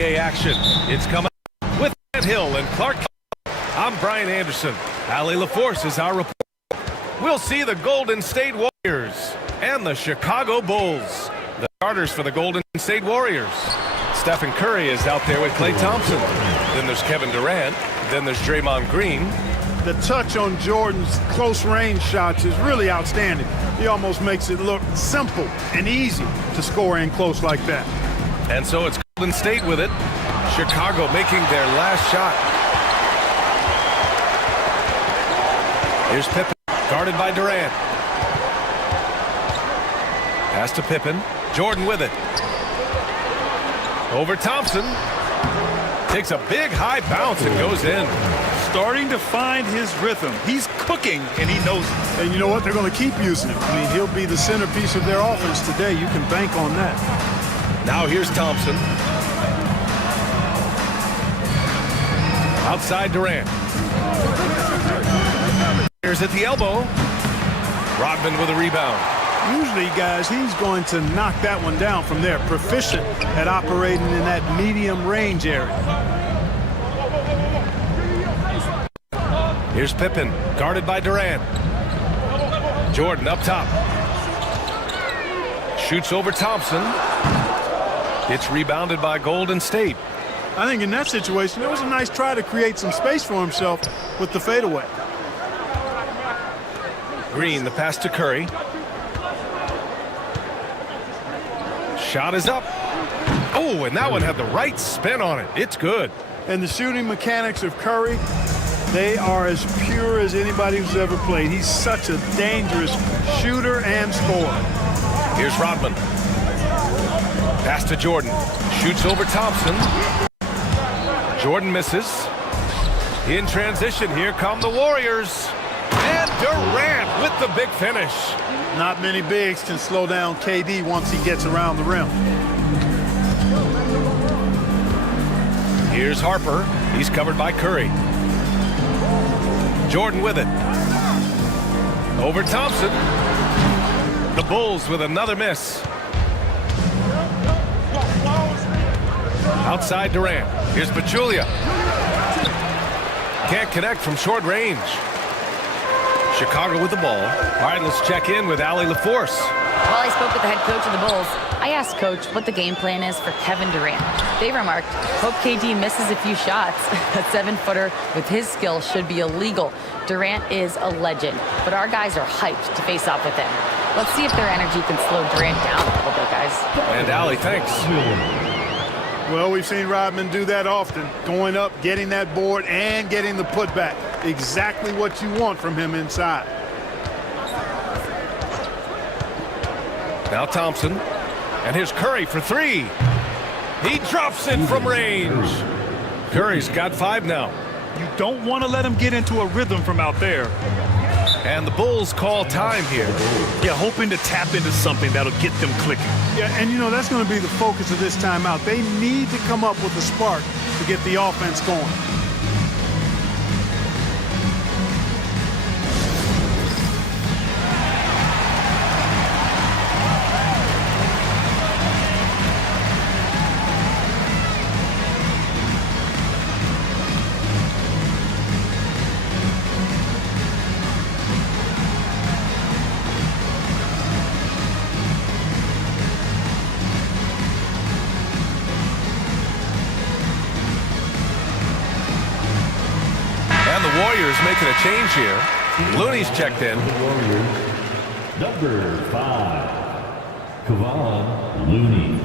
NBA action. It's coming with Grant Hill and Clark. I'm Brian Anderson. Allie LaForce is our report. We'll see the Golden State Warriors and the Chicago Bulls. The starters for the Golden State Warriors. Stephen Curry is out there with Klay Thompson. Then there's Kevin Durant. Then there's Draymond Green. The touch on Jordan's close-range shots is really outstanding. He almost makes it look simple and easy to score in close like that. And so it's Golden State with it. Chicago making their last shot. Here's Pippen, guarded by Durant. Pass to Pippen. Jordan with it. Over Thompson. Takes a big high bounce and goes in. Starting to find his rhythm. He's cooking, and he knows it. And you know what? They're going to keep using him. I mean, he'll be the centerpiece of their offense today. You can bank on that. Now here's Thompson. Outside Durant. Here's at the elbow. Rodman with a rebound. Usually, guys, he's going to knock that one down from there. Proficient at operating in that medium range area. Here's Pippen, guarded by Durant. Jordan up top. Shoots over Thompson. It's rebounded by Golden State. I think in that situation, it was a nice try to create some space for himself with the fadeaway. Green, the pass to Curry. Shot is up. Oh, and that one had the right spin on it. It's good. And the shooting mechanics of Curry, they are as pure as anybody who's ever played. He's such a dangerous shooter and scorer. Here's Rodman. Pass to Jordan. Shoots over Thompson. Jordan misses. In transition, here come the Warriors. And Durant with the big finish. Not many bigs can slow down KD once he gets around the rim. Here's Harper. He's covered by Curry. Jordan with it. Over Thompson. The Bulls with another miss. Outside Durant. Here's Pachulia. Can't connect from short range. Chicago with the ball. All right, let's check in with Allie LaForce. While I spoke with the head coach of the Bulls, I asked Coach what the game plan is for Kevin Durant. They remarked, hope KD misses a few shots. A 7-footer with his skill should be illegal. Durant is a legend, but our guys are hyped to face off with him. Let's see if their energy can slow Durant down a little bit, guys. And Allie, thanks. Well, we've seen Rodman do that often. Going up, getting that board, and getting the putback. Exactly what you want from him inside. Now Thompson. And here's Curry for three. He drops it from range. Curry's got 5 now. You don't want to let him get into a rhythm from out there. And the Bulls call time here. Yeah, hoping to tap into something that'll get them clicking. Yeah, and you know, that's going to be the focus of this timeout. They need to come up with a spark to get the offense going. And the Warriors making a change here. Looney's checked in. Number 5, Kevon Looney.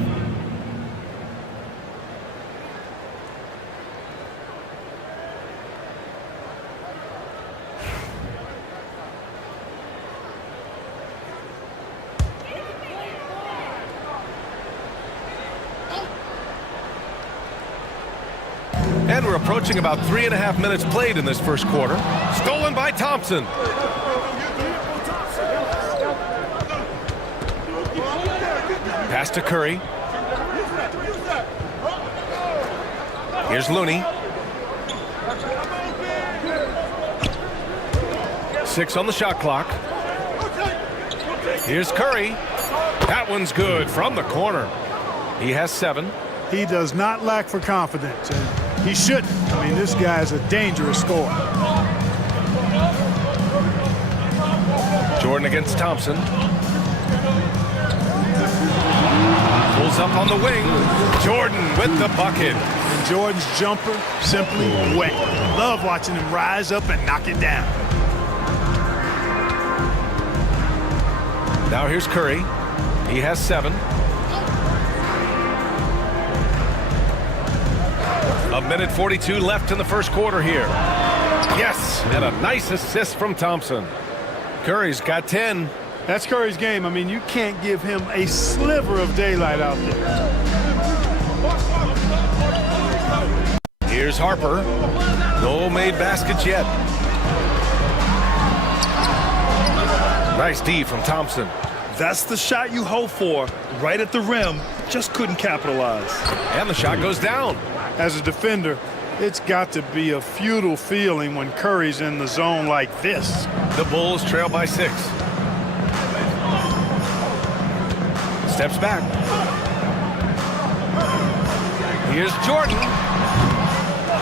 And we're approaching about 3.5 minutes played in this first quarter. Stolen by Thompson. Pass to Curry. Here's Looney. 6 on the shot clock. Here's Curry. That one's good from the corner. He has 7. He does not lack for confidence, and he shouldn't. I mean, this guy is a dangerous scorer. Jordan against Thompson. Pulls up on the wing. Jordan with the bucket. And Jordan's jumper, simply wet. Love watching him rise up and knock it down. Now here's Curry. He has 7. A minute 42 left in the first quarter here. Yes, and a nice assist from Thompson. Curry's got 10. That's Curry's game. I mean, you can't give him a sliver of daylight out there. Here's Harper. No made baskets yet. Nice D from Thompson. That's the shot you hope for. Right at the rim. Just couldn't capitalize. And the shot goes down. As a defender, it's got to be a futile feeling when Curry's in the zone like this. The Bulls trail by 6. Steps back. Here's Jordan.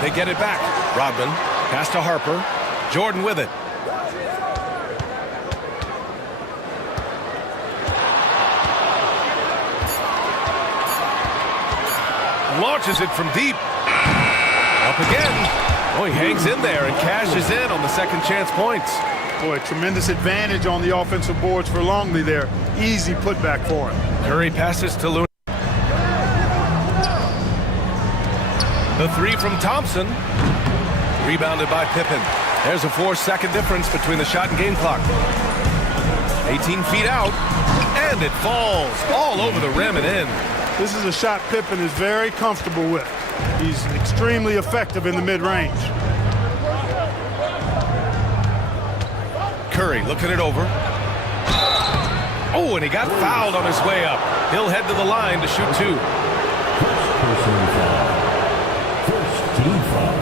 They get it back. Rodman pass to Harper. Jordan with it. Launches it from deep. Up again. Oh, he hangs in there and cashes in on the second chance points. Boy, tremendous advantage on the offensive boards for Longley there. Easy putback for him. Curry passes to Looney. The 3 from Thompson. Rebounded by Pippen. There's a 4-second difference between the shot and game clock. 18 feet out. And it falls all over the rim and in. This is a shot Pippen is very comfortable with. He's extremely effective in the mid-range. Curry looking it over. Oh, and he got fouled on his way up. He'll head to the line to shoot 2. Personal foul. First team foul.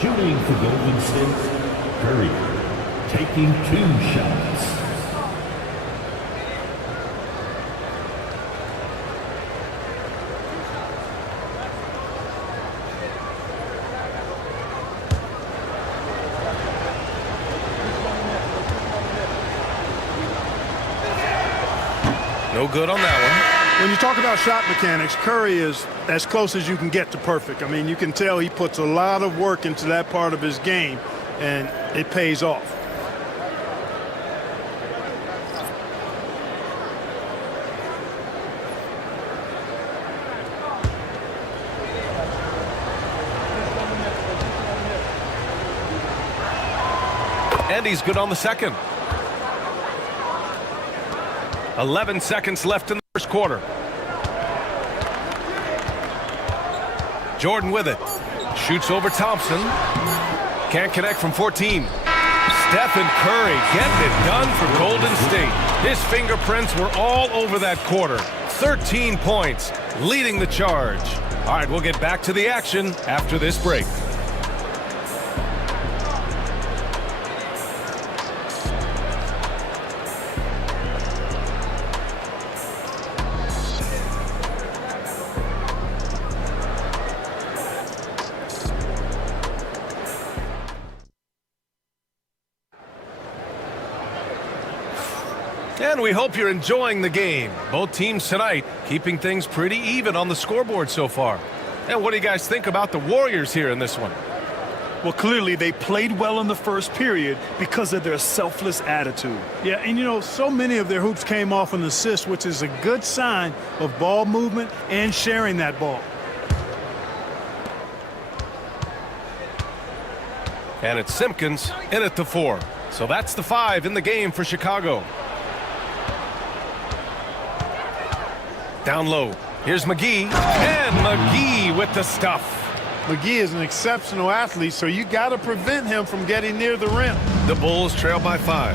Shooting for Golden State, Curry. Taking 2 shots. No good on that When you talk about shot mechanics, Curry is as close as you can get to perfect. I mean, you can tell he puts a lot of work into that part of his game, and it pays off. one. And he's good on the second. 11 seconds left in the first quarter. Jordan with it. Shoots over Thompson. Can't connect from 14. Stephen Curry getting it done for Golden State. His fingerprints were all over that quarter. 13 points, leading the charge. All right, we'll get back to the action after this break. And we hope you're enjoying the game. Both teams tonight keeping things pretty even on the scoreboard so far. And what do you guys think about the Warriors here in this one? Well, clearly they played well in the first period because of their selfless attitude. Yeah, and you know, so many of their hoops came off an assist, which is a good sign of ball movement and sharing that ball. And it's Simpkins in at the 4. So that's the 5 in the game for Chicago. Down low. Here's McGee. And McGee with the stuff. McGee is an exceptional athlete, so you got to prevent him from getting near the rim. The Bulls trail by 5.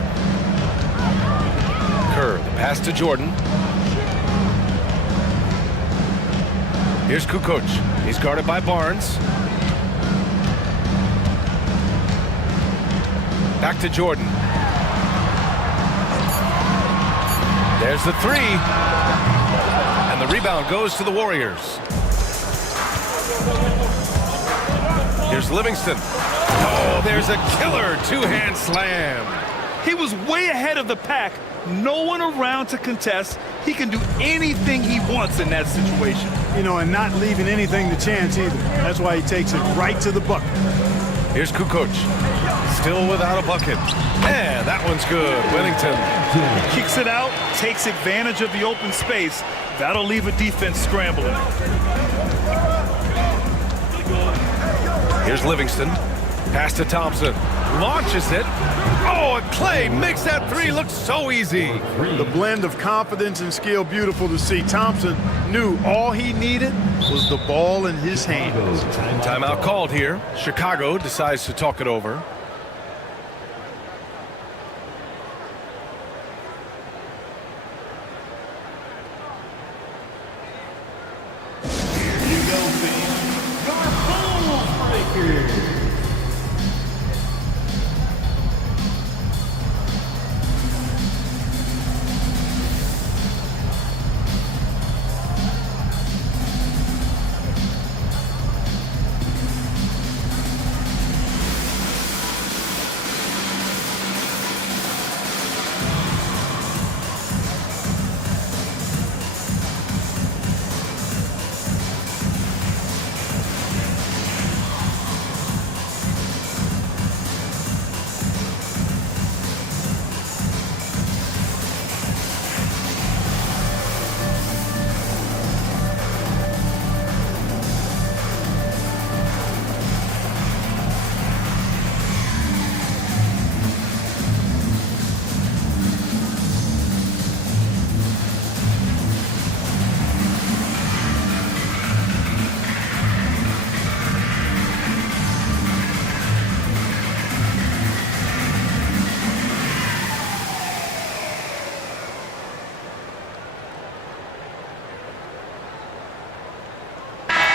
Kerr, the pass to Jordan. Here's Kukoc. He's guarded by Barnes. Back to Jordan. There's the 3. And the the rebound goes to the Warriors. Here's Livingston. Oh, there's a killer two-hand slam. He was way ahead of the pack. No one around to contest. He can do anything he wants in that situation. You know, and not leaving anything to chance either. That's why he takes it right to the bucket. Here's Kukoc. Still without a bucket. And that one's good. Whittington. Kicks it out, takes advantage of the open space. That'll leave a defense scrambling. Here's Livingston. Pass to Thompson. Launches it. Oh, and Clay makes that three look so easy. The blend of confidence and skill, beautiful to see. Thompson knew all he needed was the ball in his hands. Timeout called here. Chicago decides to talk it over.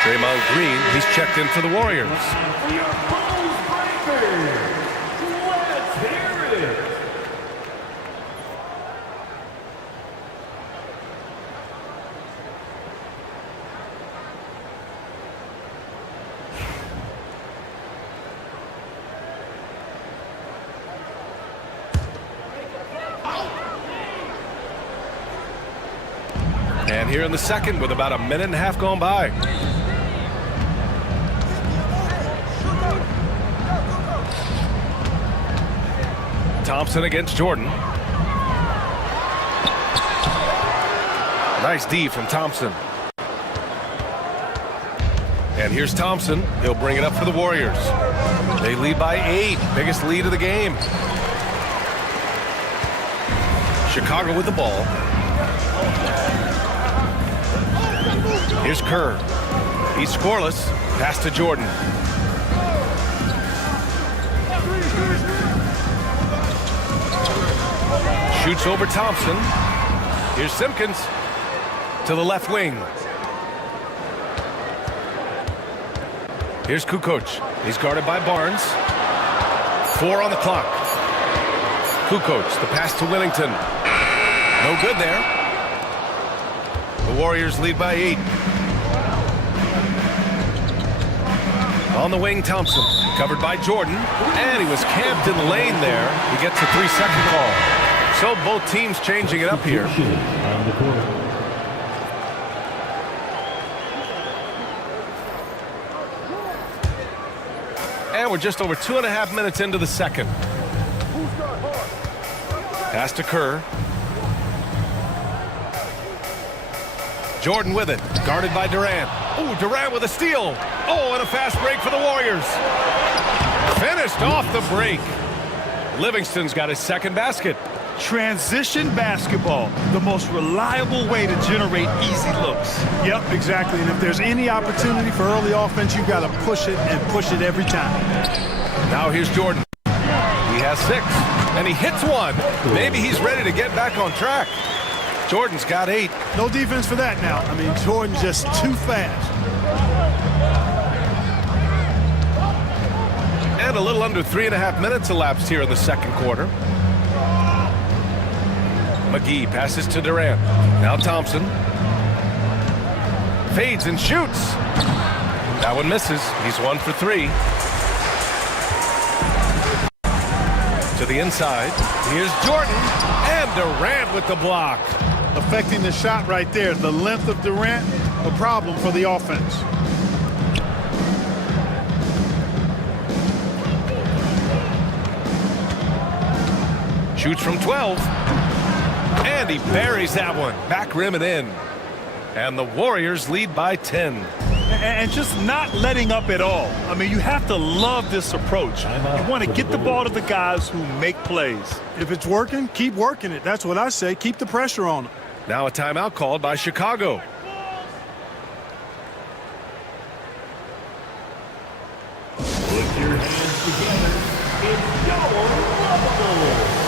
Draymond Green, he's checked in for the Warriors. And here in the second with about a minute and a half gone by. Thompson against Jordan. Nice D from Thompson. And here's Thompson. He'll bring it up for the Warriors. They lead by 8. Biggest lead of the game. Chicago with the ball. Here's Kerr. He's scoreless. Pass to Jordan. Shoots over Thompson. Here's Simpkins to the left wing. Here's Kukoc. He's guarded by Barnes. 4 on the clock. Kukoc, the pass to Whittington. No good there. The Warriors lead by 8. On the wing, Thompson. Covered by Jordan. And he was camped in the lane there. He gets a 3-second call. So both teams changing it up here. And we're just over 2.5 minutes into the second. Pass to Kerr. Jordan with it, guarded by Durant. Oh, Durant with a steal. Oh, and a fast break for the Warriors. Finished off the break. Livingston's got his second basket. Transition basketball, the most reliable way to generate easy looks. Yep, exactly. And if there's any opportunity for early offense, you've got to push it and push it every time. Now here's Jordan. He has 6, and he hits one. Maybe he's ready to get back on track. Jordan's got 8. No defense for that now. I mean, Jordan's just too fast. And a little under 3.5 minutes elapsed here in the second quarter. McGee passes to Durant. Now Thompson. Fades and shoots. That one misses. He's 1 for 3. To the inside. Here's Jordan. And Durant with the block. Affecting the shot right there. The length of Durant, a problem for the offense. Shoots from 12. And he buries that one. Back rim and in. And the Warriors lead by 10. And just not letting up at all. I mean, you have to love this approach. You want to get the ball to the guys who make plays. If it's working, keep working it. That's what I say. Keep the pressure on them. Now a timeout called by Chicago. Put your hands together. It's your unlovable.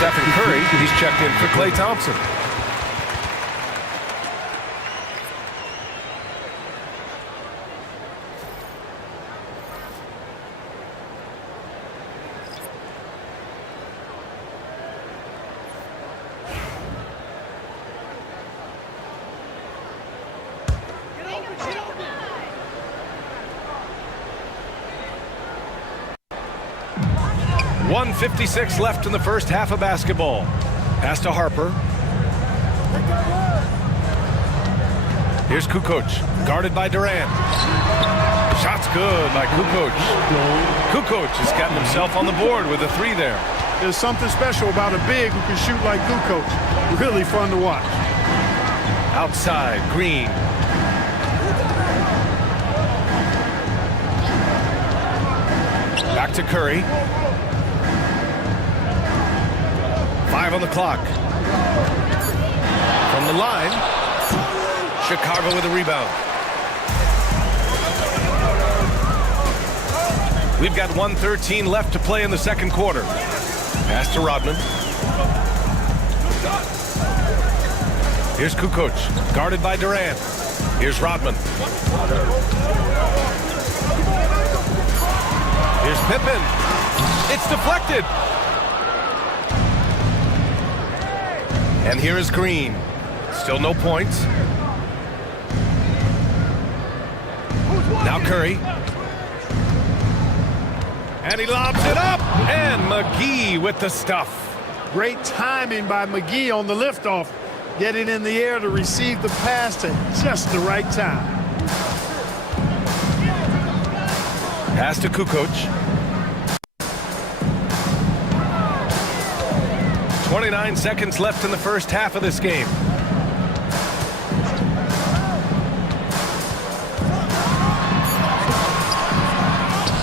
Stephen Curry, he's checked in for Klay Thompson. .156 left in the first half of basketball. Pass to Harper. Here's Kukoc, guarded by Durant. Shot's good by Kukoc. Kukoc has gotten himself on the board with a 3 there. There's something special about a big who can shoot like Kukoc. Really fun to watch. Outside, Green. Back to Curry. 5 on the clock. From the line, Chicago with a rebound. We've got 1:13 left to play in the second quarter. Pass to Rodman. Here's Kukoc, guarded by Durant. Here's Rodman. Here's Pippen. It's deflected. And here is Green. Still no points. Now Curry. And he lobs it up. And McGee with the stuff. Great timing by McGee on the liftoff. Getting in the air to receive the pass at just the right time. Pass to Kukoc. 29 seconds left in the first half of this game.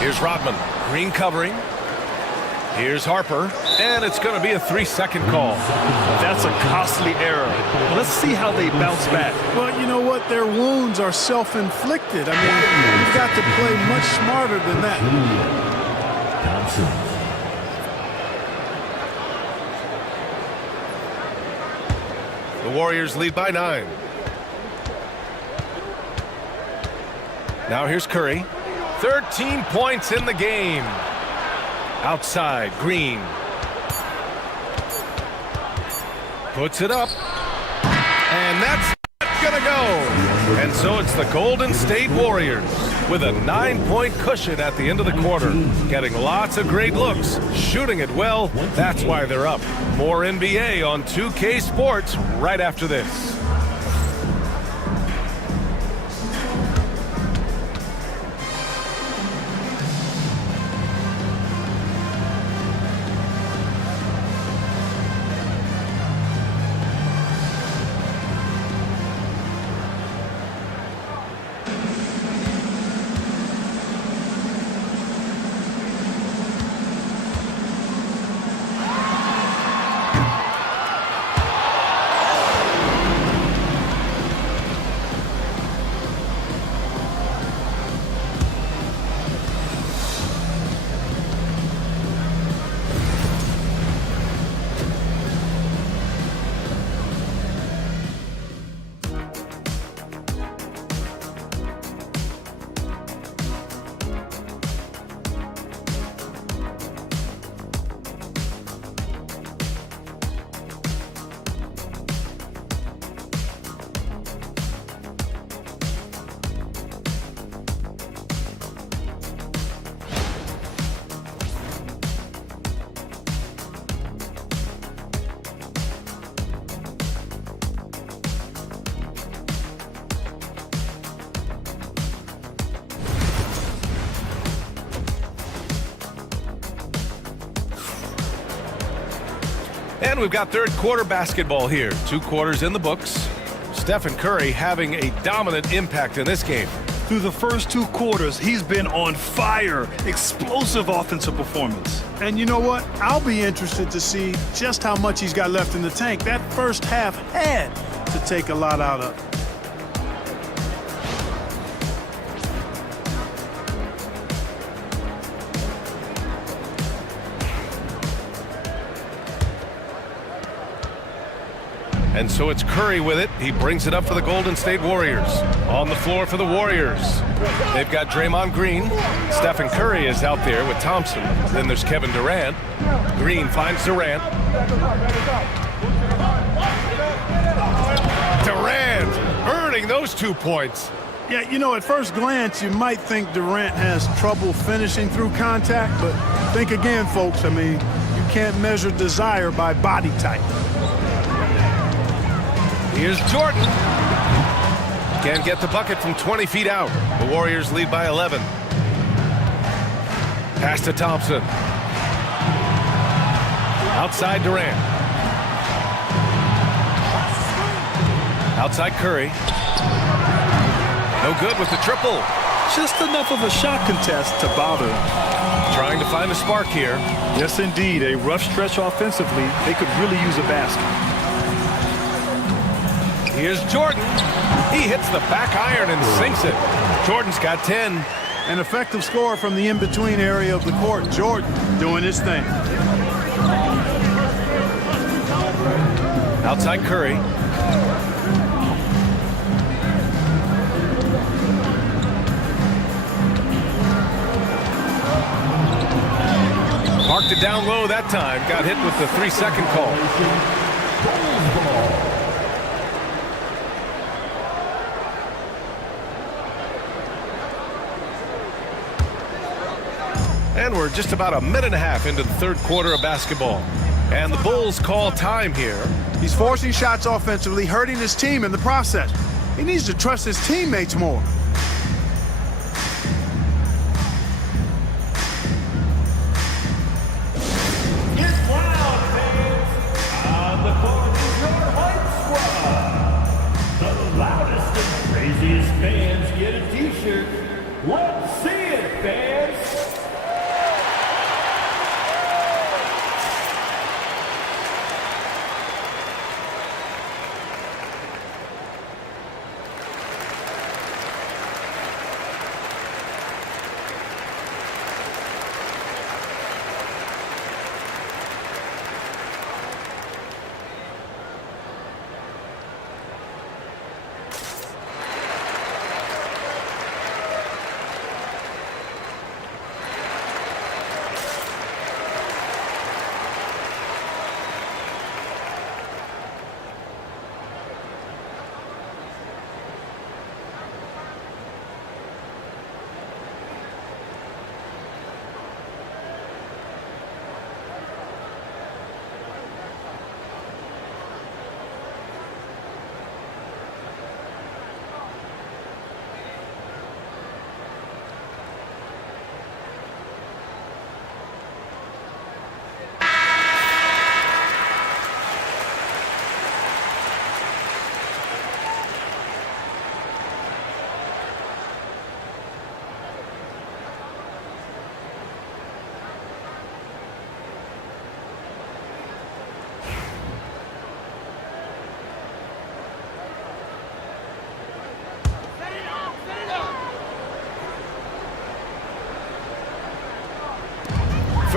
Here's Rodman. Green covering. Here's Harper. And it's going to be a 3-second call. That's a costly error. Let's see how they bounce back. Well, you know what? Their wounds are self-inflicted. I mean, you've got to play much smarter than that. Thompson. The Warriors lead by 9. Now here's Curry. 13 points in the game. Outside, Green. Puts it up. And that's not gonna go. And so it's the Golden State Warriors with a 9-point cushion at the end of the quarter. Getting lots of great looks, shooting it well. That's why they're up. More NBA on 2K Sports right after this. And we've got third quarter basketball here. 2 quarters in the books. Stephen Curry having a dominant impact in this game. Through the first 2 quarters, he's been on fire. Explosive offensive performance. And you know what? I'll be interested to see just how much he's got left in the tank. That first half had to take a lot out of. And so it's Curry with it. He brings it up for the Golden State Warriors. On the floor for the Warriors. They've got Draymond Green. Stephen Curry is out there with Thompson. Then there's Kevin Durant. Green finds Durant. Durant earning those 2 points. Yeah, you know, at first glance, you might think Durant has trouble finishing through contact, but think again, folks. I mean, you can't measure desire by body type. Here's Jordan. Can't get the bucket from 20 feet out. The Warriors lead by 11. Pass to Thompson. Outside Durant. Outside Curry. No good with the triple. Just enough of a shot contest to bother him. Trying to find a spark here. Yes, indeed. A rough stretch offensively. They could really use a basket. Here's Jordan. He hits the back iron and sinks it. Jordan's got 10. An effective score from the in-between area of the court. Jordan doing his thing. Outside Curry. Marked it down low that time. Got hit with the 3-second call. And we're just about a minute and a half into the third quarter of basketball. And the Bulls call time here. He's forcing shots offensively, hurting his team in the process. He needs to trust his teammates more. Get loud, fans! On the court is your hype squad. The loudest and craziest fans get a t-shirt. Let's see it, fans!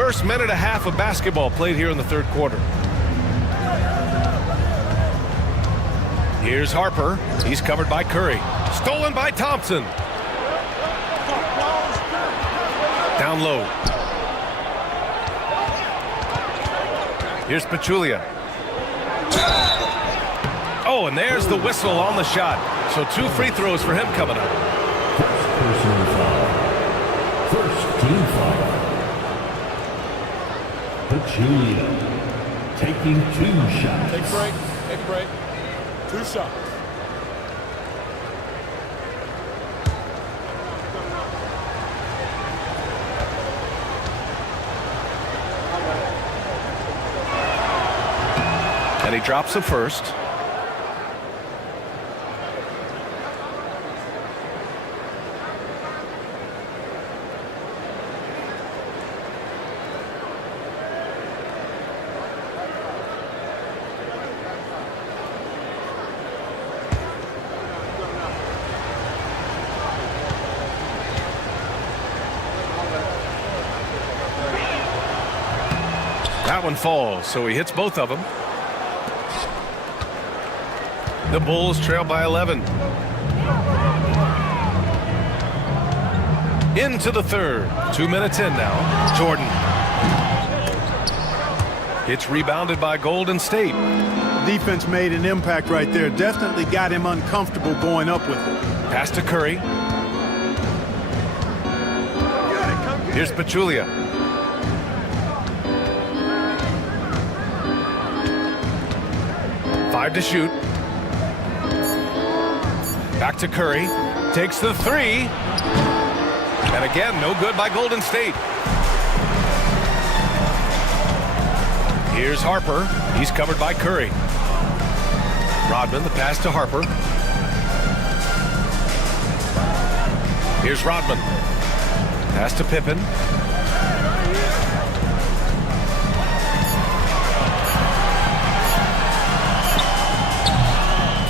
First minute and a half of basketball played here in the third quarter. Here's Harper. He's covered by Curry. Stolen by Thompson. Down low. Here's Pachulia. Oh, and there's the whistle on the shot. So 2 free throws for him coming up. Personal foul. First team foul. Pachulia taking 2 shots. Take a break. 2 shots. And he drops the first. That one falls, so he hits both of them. The Bulls trail by 11. Into the third. 2 minutes in now. Jordan. It's rebounded by Golden State. Defense made an impact right there. Definitely got him uncomfortable going up with it. Pass to Curry. Here's Pachulia. Five to shoot. Back to Curry. Takes the 3. And again, no good by Golden State. Here's Harper. He's covered by Curry. Rodman, the pass to Harper. Here's Rodman. Pass to Pippen.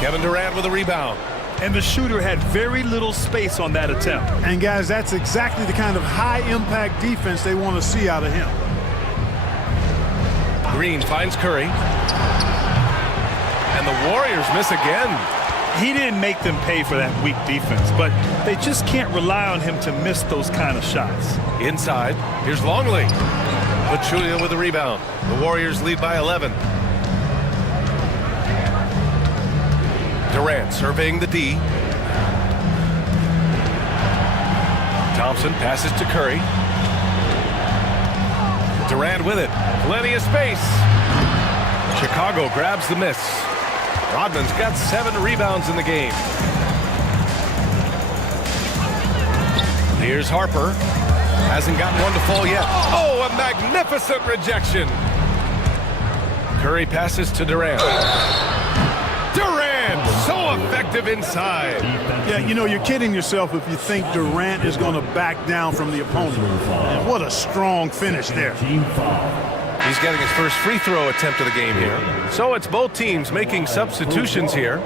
Kevin Durant with a rebound. And the shooter had very little space on that attempt. And guys, that's exactly the kind of high-impact defense they want to see out of him. Green finds Curry. And the Warriors miss again. He didn't make them pay for that weak defense, but they just can't rely on him to miss those kind of shots. Inside, here's Longley. Pachulia with a rebound. The Warriors lead by 11. Durant surveying the D. Thompson passes to Curry. Durant with it. Plenty of space. Chicago grabs the miss. Rodman's got 7 rebounds in the game. Here's Harper. Hasn't gotten one to fall yet. Oh, a magnificent rejection. Curry passes to Durant. Durant, so effective inside. Yeah, you know, you're kidding yourself if you think Durant is going to back down from the opponent. And what a strong finish there. Team foul. He's getting his first free throw attempt of the game here. So it's both teams making substitutions here.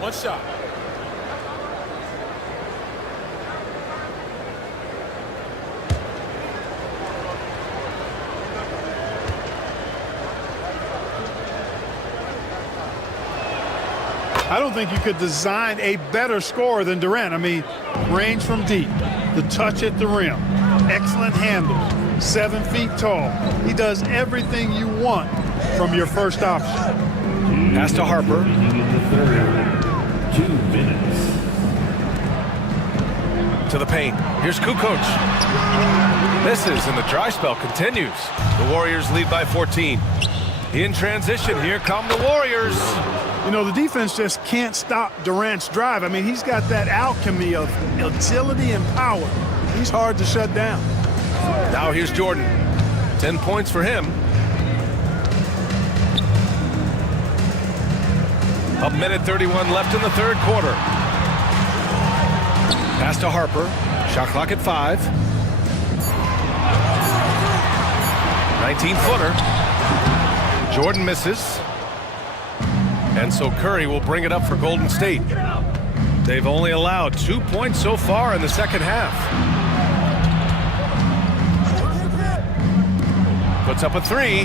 One shot. I don't think you could design a better scorer than Durant. I mean, range from deep, the touch at the rim, excellent handles, 7 feet tall. He does everything you want from your first option. Pass to Harper. In the third, 2 minutes. To the paint. Here's Kukoc. Misses, and the dry spell continues. The Warriors lead by 14. In transition, here come the Warriors. You know, the defense just can't stop Durant's drive. I mean, he's got that alchemy of agility and power. He's hard to shut down. Now here's Jordan. 10 points for him. A minute 31 left in the third quarter. Pass to Harper. Shot clock at 5. 19-footer. Jordan misses. And so Curry will bring it up for Golden State. They've only allowed 2 points so far in the second half. Puts up a three.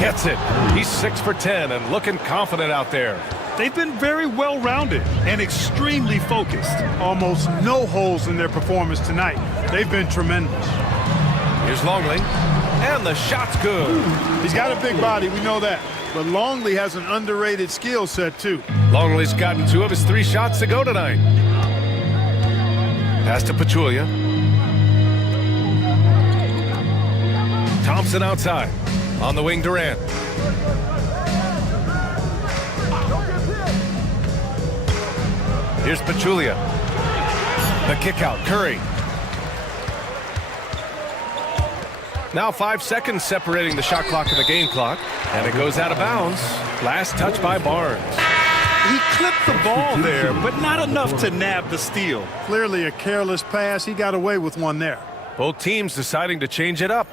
Gets it. He's 6 for 10 and looking confident out there. They've been very well-rounded and extremely focused. Almost no holes in their performance tonight. They've been tremendous. Here's Longley. And the shot's good. He's got a big body, we know that. But Longley has an underrated skill set, too. Longley's gotten 2 of his 3 shots to go tonight. Pass to Pachulia. Thompson outside. On the wing, Durant. Here's Pachulia. The kick out, Curry. Now 5 seconds separating the shot clock and the game clock. And it goes out of bounds. Last touch by Barnes. He clipped the ball there, but not enough to nab the steal. Clearly a careless pass. He got away with one there. Both teams deciding to change it up.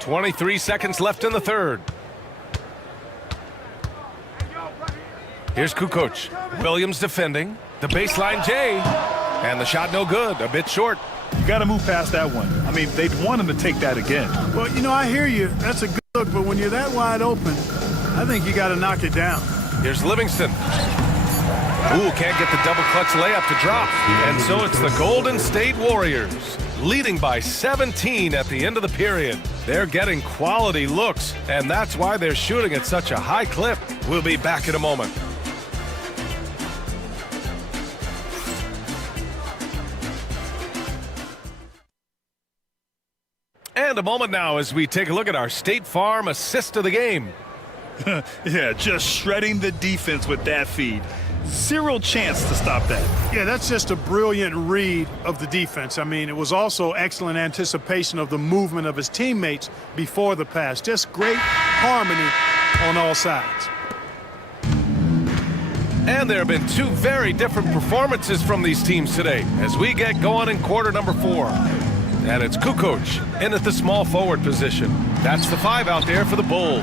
.23 seconds left in the third. Here's Kukoc. Williams defending. The baseline J. And the shot no good. A bit short. You got to move past that one. I mean, they'd want him to take that again. Well, you know, I hear you. That's a good look, but when you're that wide open, I think you got to knock it down. Here's Livingston. Ooh, can't get the double clutch layup to drop. And so it's the Golden State Warriors leading by 17 at the end of the period. They're getting quality looks, and that's why they're shooting at such a high clip. We'll be back in a moment. And a moment now as we take a look at our State Farm assist of the game. Yeah, just shredding the defense with that feed. Zero chance to stop that. Yeah, that's just a brilliant read of the defense. I mean, it was also excellent anticipation of the movement of his teammates before the pass. Just great harmony on all sides. And there have been 2 very different performances from these teams today as we get going in quarter number 4. And it's Kukoc in at the small forward position. That's the 5 out there for the Bulls.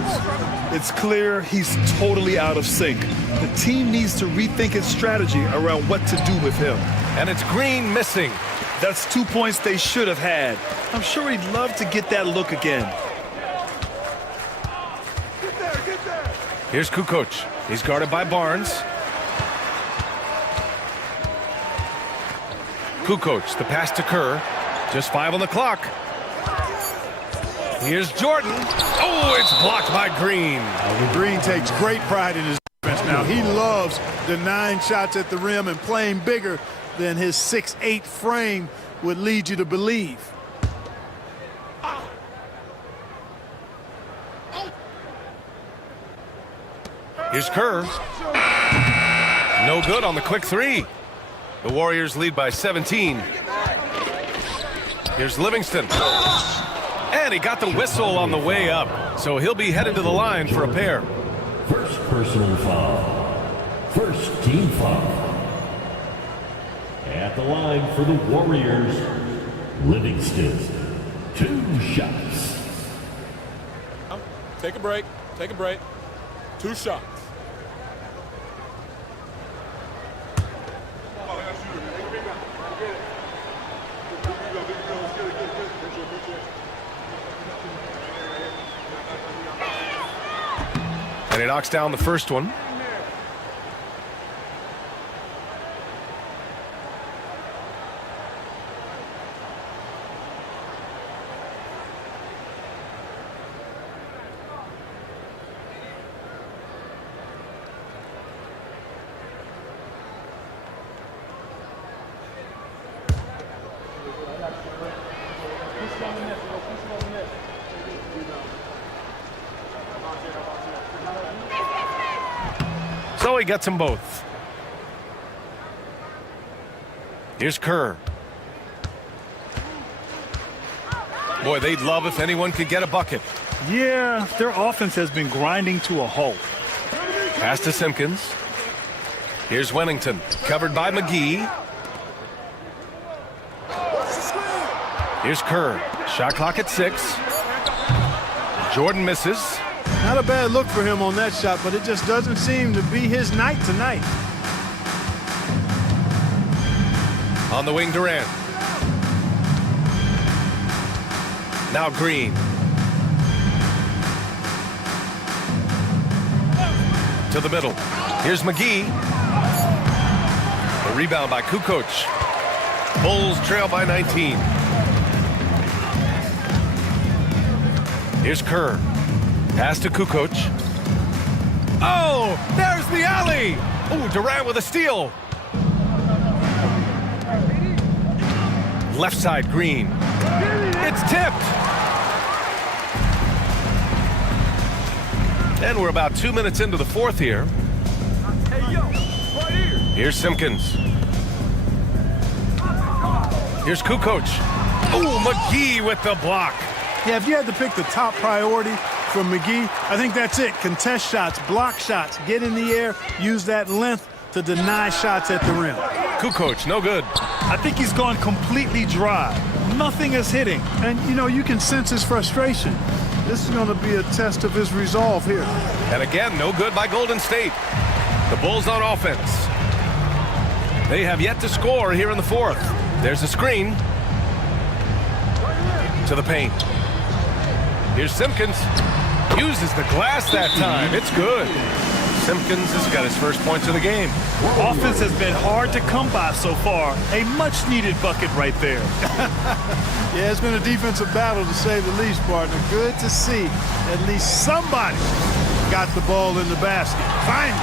It's clear he's totally out of sync. The team needs to rethink its strategy around what to do with him. And it's Green missing. That's 2 points they should have had. I'm sure he'd love to get that look again. Here's Kukoc. He's guarded by Barnes. Kukoc, the pass to Kerr. Just 5 on the clock. Here's Jordan. Oh, it's blocked by Green. Green takes great pride in his defense now. He loves denying shots at the rim and playing bigger than his 6'8" frame would lead you to believe. Here's Kerr. No good on the quick 3. The Warriors lead by 17. Here's Livingston. And he got the whistle on the way up. So he'll be headed to the line for a pair. First personal foul. First team foul. At the line for the Warriors, Livingston. 2 shots. Take a break. Take a break. 2 shots. And he knocks down the first one. So he gets them both. Here's Kerr. Boy, they'd love if anyone could get a bucket. Yeah, their offense has been grinding to a halt. Pass to Simpkins. Here's Wennington, covered by McGee. Here's Kerr. Shot clock at 6. Jordan misses. Not a bad look for him on that shot, but it just doesn't seem to be his night tonight. On the wing, Durant. Now Green. To the middle. Here's McGee. The rebound by Kukoc. Bulls trail by 19. Here's Kerr. Pass to Kukoc. Oh, there's the alley. Oh, Durant with a steal. Left side, Green. It's tipped. And we're about 2 minutes into the fourth here. Here's Simpkins. Here's Kukoc. Oh, McGee with the block. Yeah, if you had to pick the top priority from McGee, I think that's it. Contest shots, block shots, get in the air, use that length to deny shots at the rim. Kukoc, no good. I think he's gone completely dry. Nothing is hitting. And, you know, you can sense his frustration. This is going to be a test of his resolve here. And again, no good by Golden State. The Bulls on offense. They have yet to score here in the fourth. There's a screen. To the paint. Here's Simpkins. Uses the glass that time. It's good. Simpkins has got his first points of the game. Offense has been hard to come by so far. A much-needed bucket right there. Yeah, it's been a defensive battle to say the least, partner. Good to see at least somebody got the ball in the basket. Finally.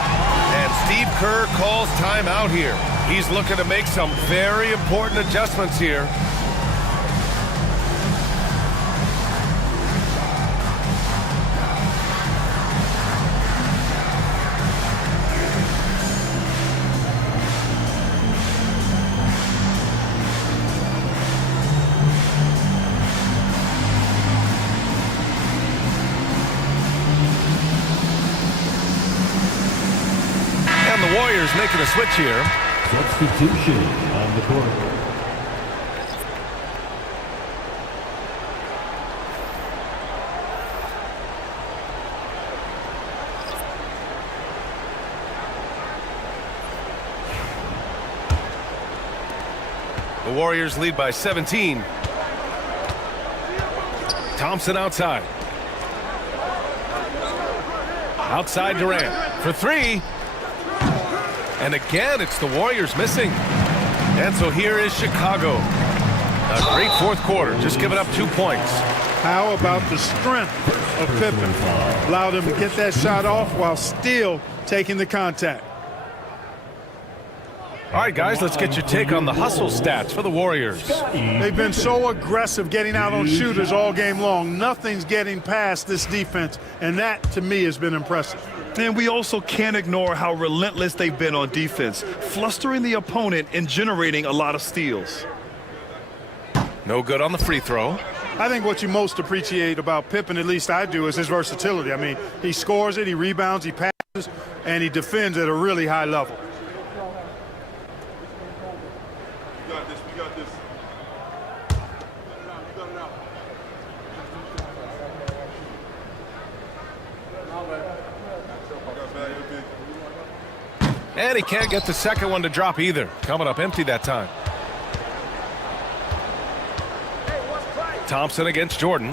And Steve Kerr calls timeout here. He's looking to make some very important adjustments here. The Warriors making a switch here. Substitution on the court. The Warriors lead by 17. Thompson outside. Outside Durant for 3. And again, it's the Warriors missing. And so here is Chicago. A great fourth quarter, just giving up 2 points. How about the strength of Pippen? Allowed him to get that shot off while still taking the contact. All right, guys, let's get your take on the hustle stats for the Warriors. They've been so aggressive getting out on shooters all game long. Nothing's getting past this defense, and that, to me, has been impressive. And we also can't ignore how relentless they've been on defense, flustering the opponent and generating a lot of steals. No good on the free throw. I think what you most appreciate about Pippen, at least I do, is his versatility. I mean, he scores it, he rebounds, he passes, and he defends at a really high level. We got this. We got this. And he can't get the second one to drop either. Coming up empty that time. Thompson against Jordan.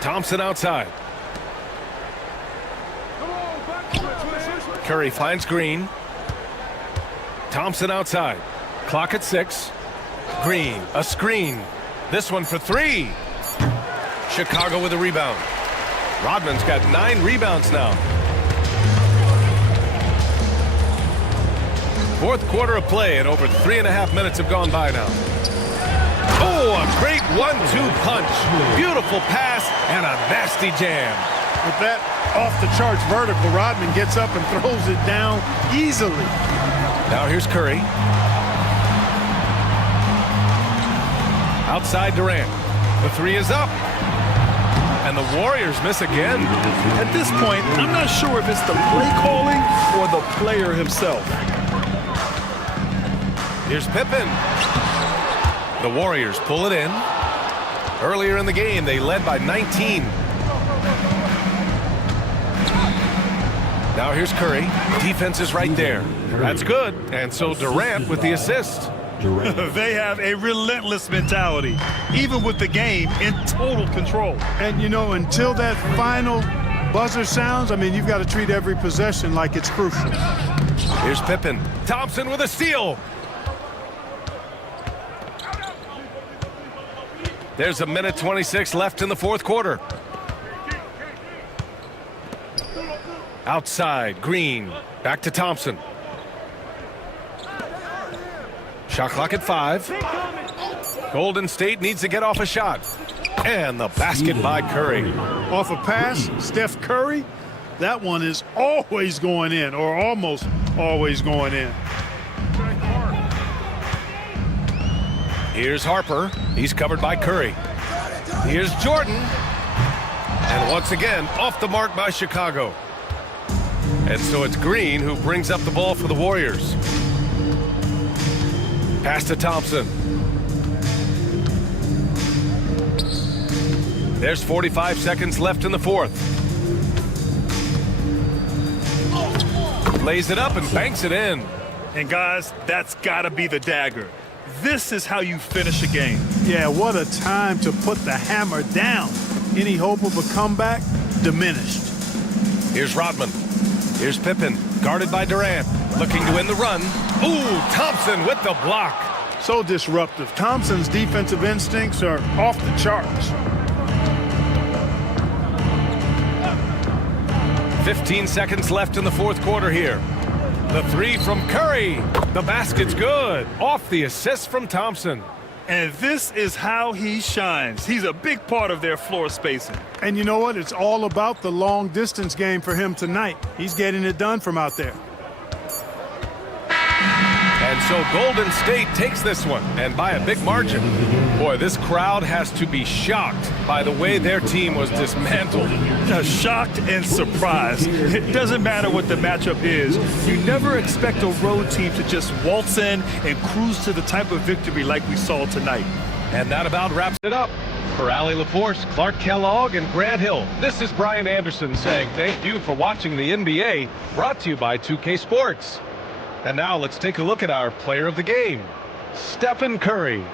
Thompson outside. Curry finds Green. Thompson outside. Clock at 6. Green, a screen. This one for 3. Chicago with a rebound. Rodman's got 9 rebounds now. Fourth quarter of play, and over 3.5 minutes have gone by now. Oh, a great 1-2 punch. Beautiful pass and a nasty jam. With that off-the-charts vertical, Rodman gets up and throws it down easily. Now here's Curry. Outside Durant. The 3 is up. And the Warriors miss again. At this point, I'm not sure if it's the play calling or the player himself. Here's Pippen. The Warriors pull it in. Earlier in the game, they led by 19. Now here's Curry. Defense is right there. That's good. And so Durant with the assist. They have a relentless mentality, even with the game in total control. And, you know, until that final buzzer sounds, I mean, you've got to treat every possession like it's crucial. Here's Pippen. Thompson with a steal. There's a minute 26 left in the fourth quarter. Outside, Green. Back to Thompson. Shot clock at 5. Golden State needs to get off a shot. And the basket by Curry. Off a pass, Steph Curry, that one is always going in, or almost always going in. Here's Harper. He's covered by Curry. Here's Jordan. And once again, off the mark by Chicago. And so it's Green who brings up the ball for the Warriors. Pass to Thompson. There's 45 seconds left in the fourth. Lays it up and banks it in. And guys, that's got to be the dagger. This is how you finish a game. Yeah, what a time to put the hammer down. Any hope of a comeback? Diminished. Here's Rodman. Here's Pippen, guarded by Durant, looking to win the run. Ooh, Thompson with the block. So disruptive. Thompson's defensive instincts are off the charts. 15 seconds left in the fourth quarter here. The three from Curry. The basket's good. Off the assist from Thompson. And this is how he shines. He's a big part of their floor spacing. And you know what? It's all about the long distance game for him tonight. He's getting it done from out there. And so Golden State takes this one, and by a big margin. Boy, this crowd has to be shocked by the way their team was dismantled. Shocked and surprised. It doesn't matter what the matchup is. You never expect a road team to just waltz in and cruise to the type of victory like we saw tonight. And that about wraps it up. For Allie LaForce, Clark Kellogg, and Grant Hill, this is Brian Anderson saying thank you for watching the NBA, brought to you by 2K Sports. And now let's take a look at our player of the game, Stephen Curry.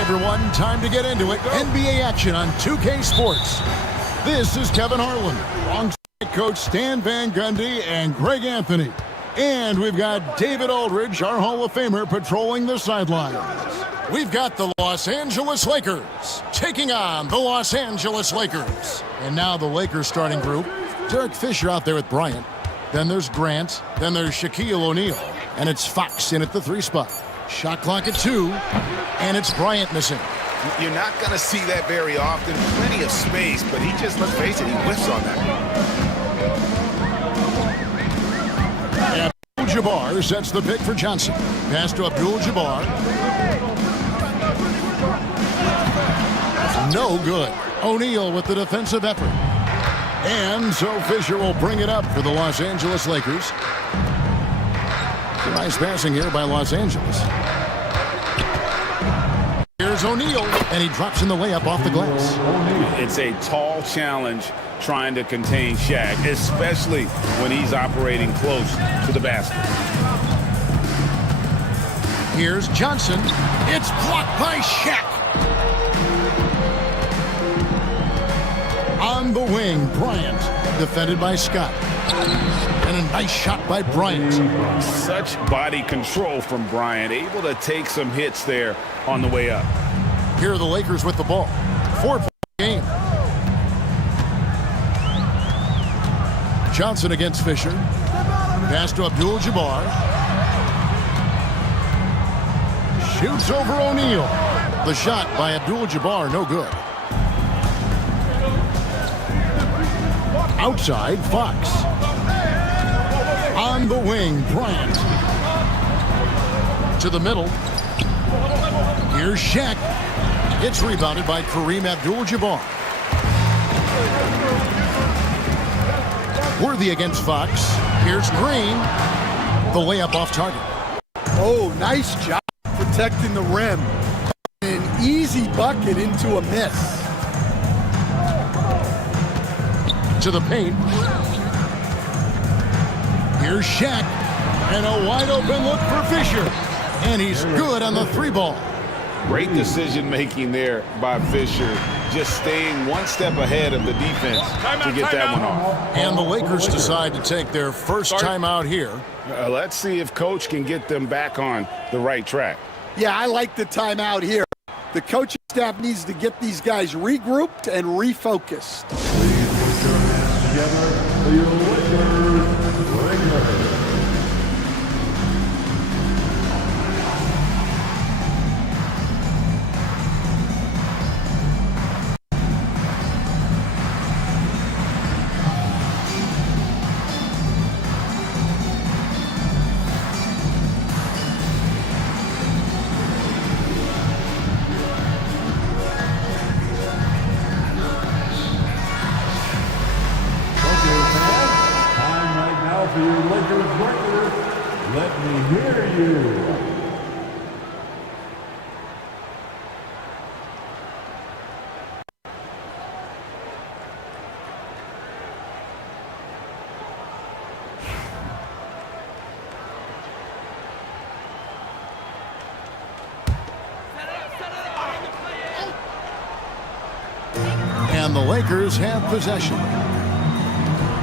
Everyone, time to get into it. NBA action on 2K Sports. This is Kevin Harlan, alongside Coach Stan Van Gundy and Greg Anthony. And we've got David Aldridge, our Hall of Famer, patrolling the sidelines. We've got the Los Angeles Lakers taking on the Los Angeles Lakers. And now the Lakers starting group. Derek Fisher out there with Bryant. Then there's Grant. Then there's Shaquille O'Neal. And it's Fox in at the 3 spot. Shot clock at 2, and it's Bryant missing. You're not going to see that very often. Plenty of space, but he just, let's face it, he whiffs on that. Abdul-Jabbar sets the pick for Johnson. Pass to Abdul-Jabbar. No good. O'Neal with the defensive effort. And so Fisher will bring it up for the Los Angeles Lakers. Nice passing here by Los Angeles. Here's O'Neal, and he drops in the layup off the glass. It's a tall challenge trying to contain Shaq, especially when he's operating close to the basket. Here's Johnson. It's blocked by Shaq. On the wing, Bryant, defended by Scott. And a nice shot by Bryant. Such body control from Bryant, able to take some hits there on the way up. Here are the Lakers with the ball. 4-point game. Johnson against Fisher. Pass to Abdul-Jabbar. Shoots over O'Neal. The shot by Abdul-Jabbar, no good. Outside, Fox. On the wing, Bryant. To the middle. Here's Shaq. It's rebounded by Kareem Abdul-Jabbar. Worthy against Fox. Here's Green. The layup off target. Oh, nice job protecting the rim. An easy bucket into a miss. To the paint. Here's Shaq. And a wide open look for Fisher. And he's good on the 3-ball. Great decision-making there by Fisher. Just staying one step ahead of the defense to get that one off. And the Lakers decide to take their first timeout here. Let's see if Coach can get them back on the right track. Yeah, I like the timeout here. The coaching staff needs to get these guys regrouped and refocused. Please put your hands together for your Lakers. For your Lakers record, let me hear you. And the Lakers have possession.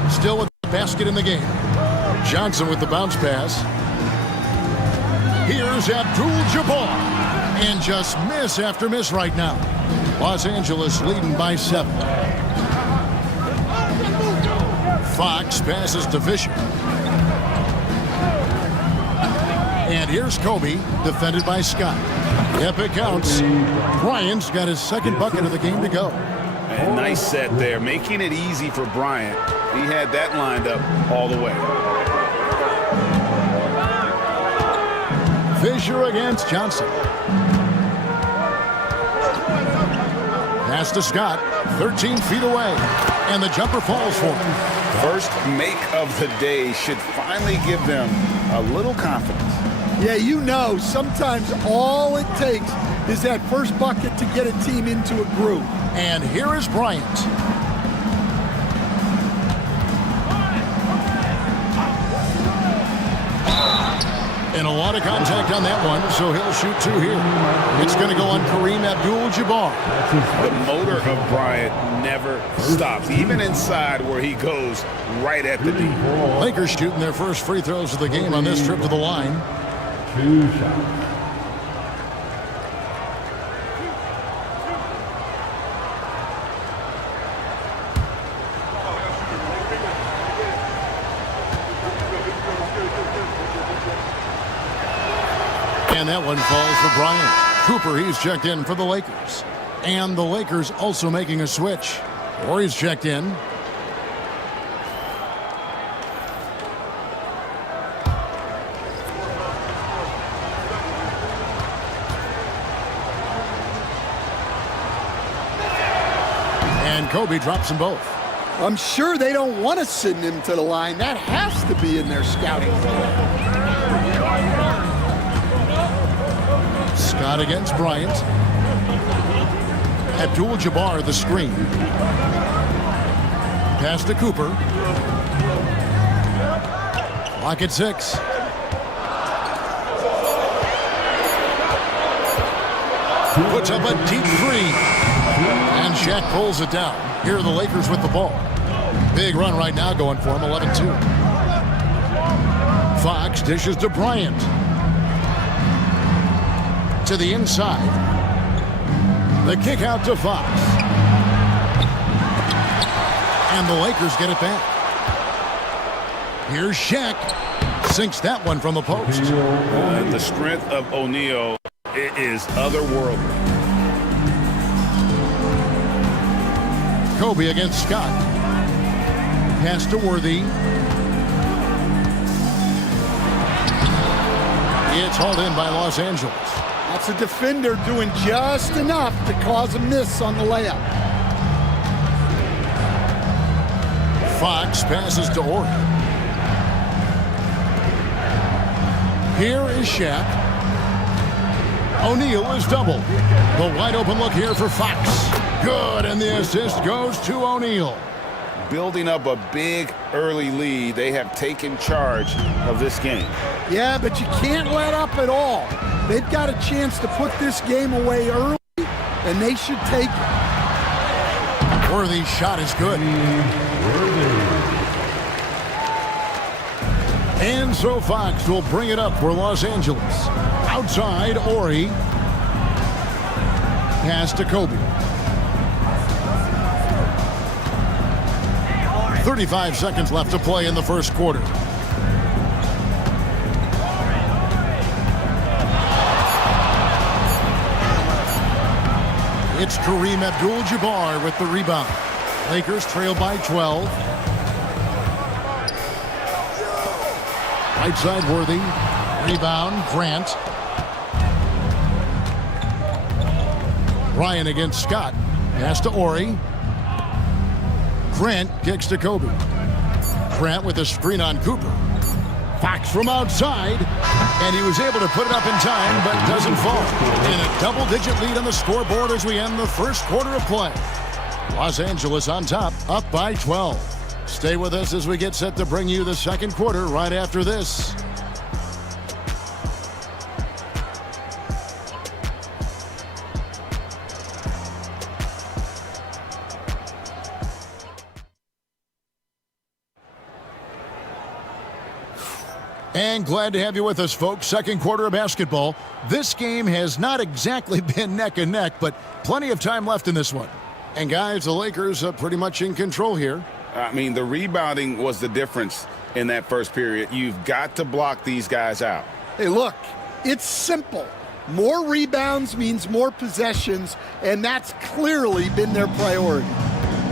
Still with the basket in the game. Johnson with the bounce pass. Here's Abdul-Jabbar. And just miss after miss right now. Los Angeles leading by 7. Fox passes to Fisher. And here's Kobe, defended by Scott. Epic counts. Bryant's got his second bucket of the game to go. And nice set there, making it easy for Bryant. He had that lined up all the way. Fisher against Johnson. Pass to Scott, 13 feet away, and the jumper falls for him. First make of the day should finally give them a little confidence. Yeah, you know, sometimes all it takes is that first bucket to get a team into a groove. And here is Bryant. And a lot of contact on that one, so he'll shoot 2 here. It's going to go on Kareem Abdul-Jabbar. The motor of Bryant never stops, even inside where he goes right at the D. Lakers shooting their first free throws of the game on this trip to the line. 2 shots. And that one falls for Bryant. Cooper, he's checked in for the Lakers. And the Lakers also making a switch. Horry's checked in. And Kobe drops them both. I'm sure they don't want to send him to the line. That has to be in their scouting. Scott against Bryant. Abdul-Jabbar the screen. Pass to Cooper. Clock at 6. Puts up a deep 3. And Shaq pulls it down. Here are the Lakers with the ball. Big run right now going for him, 11-2. Fox dishes to Bryant. To the inside. The kick out to Fox. And the Lakers get it back. Here's Shaq. Sinks that one from the post. The strength of O'Neal is otherworldly. Kobe against Scott. Pass to Worthy. It's hauled in by Los Angeles. That's a defender doing just enough to cause a miss on the layup. Fox passes to Horry. Here is Shaq. O'Neal is doubled. The wide open look here for Fox. Good, and the assist goes to O'Neal. Building up a big early lead, they have taken charge of this game. Yeah, but you can't let up at all. They've got a chance to put this game away early, and they should take it. Worthy's shot is good. And so Fox will bring it up for Los Angeles. Outside, Horry. Pass to Kobe. 35 seconds left to play in the first quarter. It's Kareem Abdul-Jabbar with the rebound. Lakers trail by 12. Right side Worthy. Rebound, Grant. Ryan against Scott. Pass to Horry. Grant kicks to Kobe. Grant with a screen on Cooper. Fox from outside, and he was able to put it up in time, but doesn't fall. In a double-digit lead on the scoreboard as we end the first quarter of play. Los Angeles on top, up by 12. Stay with us as we get set to bring you the second quarter right after this. And glad to have you with us, folks. Second quarter of basketball. This game has not exactly been neck and neck, but plenty of time left in this one. And guys, the Lakers are pretty much in control here. I mean, the rebounding was the difference in that first period. You've got to block these guys out. Hey, look, it's simple. More rebounds means more possessions, and that's clearly been their priority.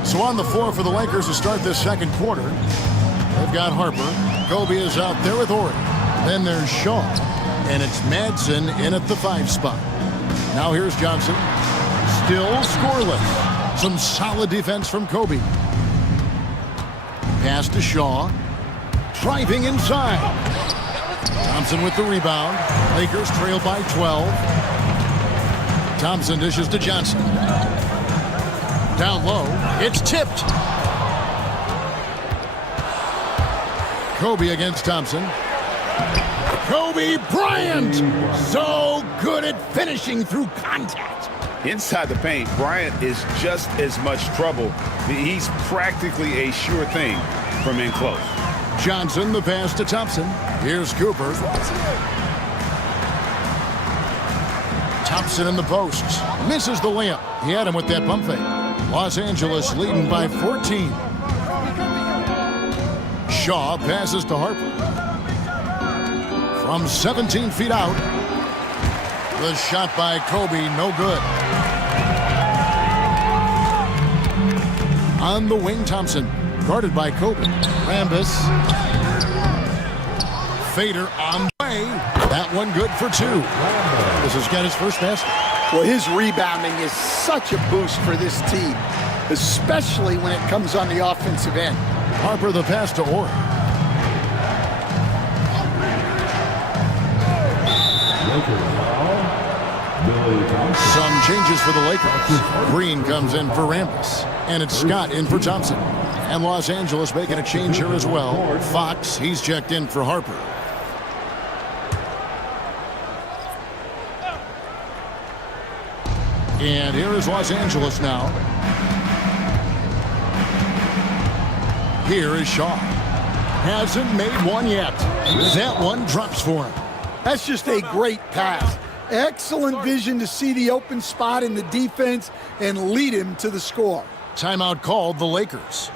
So on the floor for the Lakers to start this second quarter, they've got Harper. Kobe is out there with Horry. Then there's Shaw. And it's Madsen in at the 5 spot. Now here's Johnson. Still scoreless. Some solid defense from Kobe. Pass to Shaw. Driving inside. Thompson with the rebound. Lakers trail by 12. Thompson dishes to Johnson. Down low. It's tipped. Kobe against Thompson. Kobe Bryant. So good at finishing through contact. Inside the paint, Bryant is just as much trouble. He's practically a sure thing from in close. Johnson, the pass to Thompson. Here's Cooper. Thompson in the posts. Misses the layup. He had him with that pump fake. Los Angeles leading by 14. Shaw passes to Harper. From 17 feet out. The shot by Kobe, no good. On the wing, Thompson. Guarded by Kobe. Rambis. Fader on the way. That one good for 2. This has got his first basket. Well, his rebounding is such a boost for this team, especially when it comes on the offensive end. Harper the pass to Orr. Some changes for the Lakers. Green comes in for Rambis. And it's Scott in for Thompson. And Los Angeles making a change here as well. Fox, he's checked in for Harper. And here is Los Angeles now. Here is Shaw. Hasn't made one yet. That one drops for him. That's just a great pass. Excellent vision to see the open spot in the defense and lead him to the score. Timeout called the Lakers.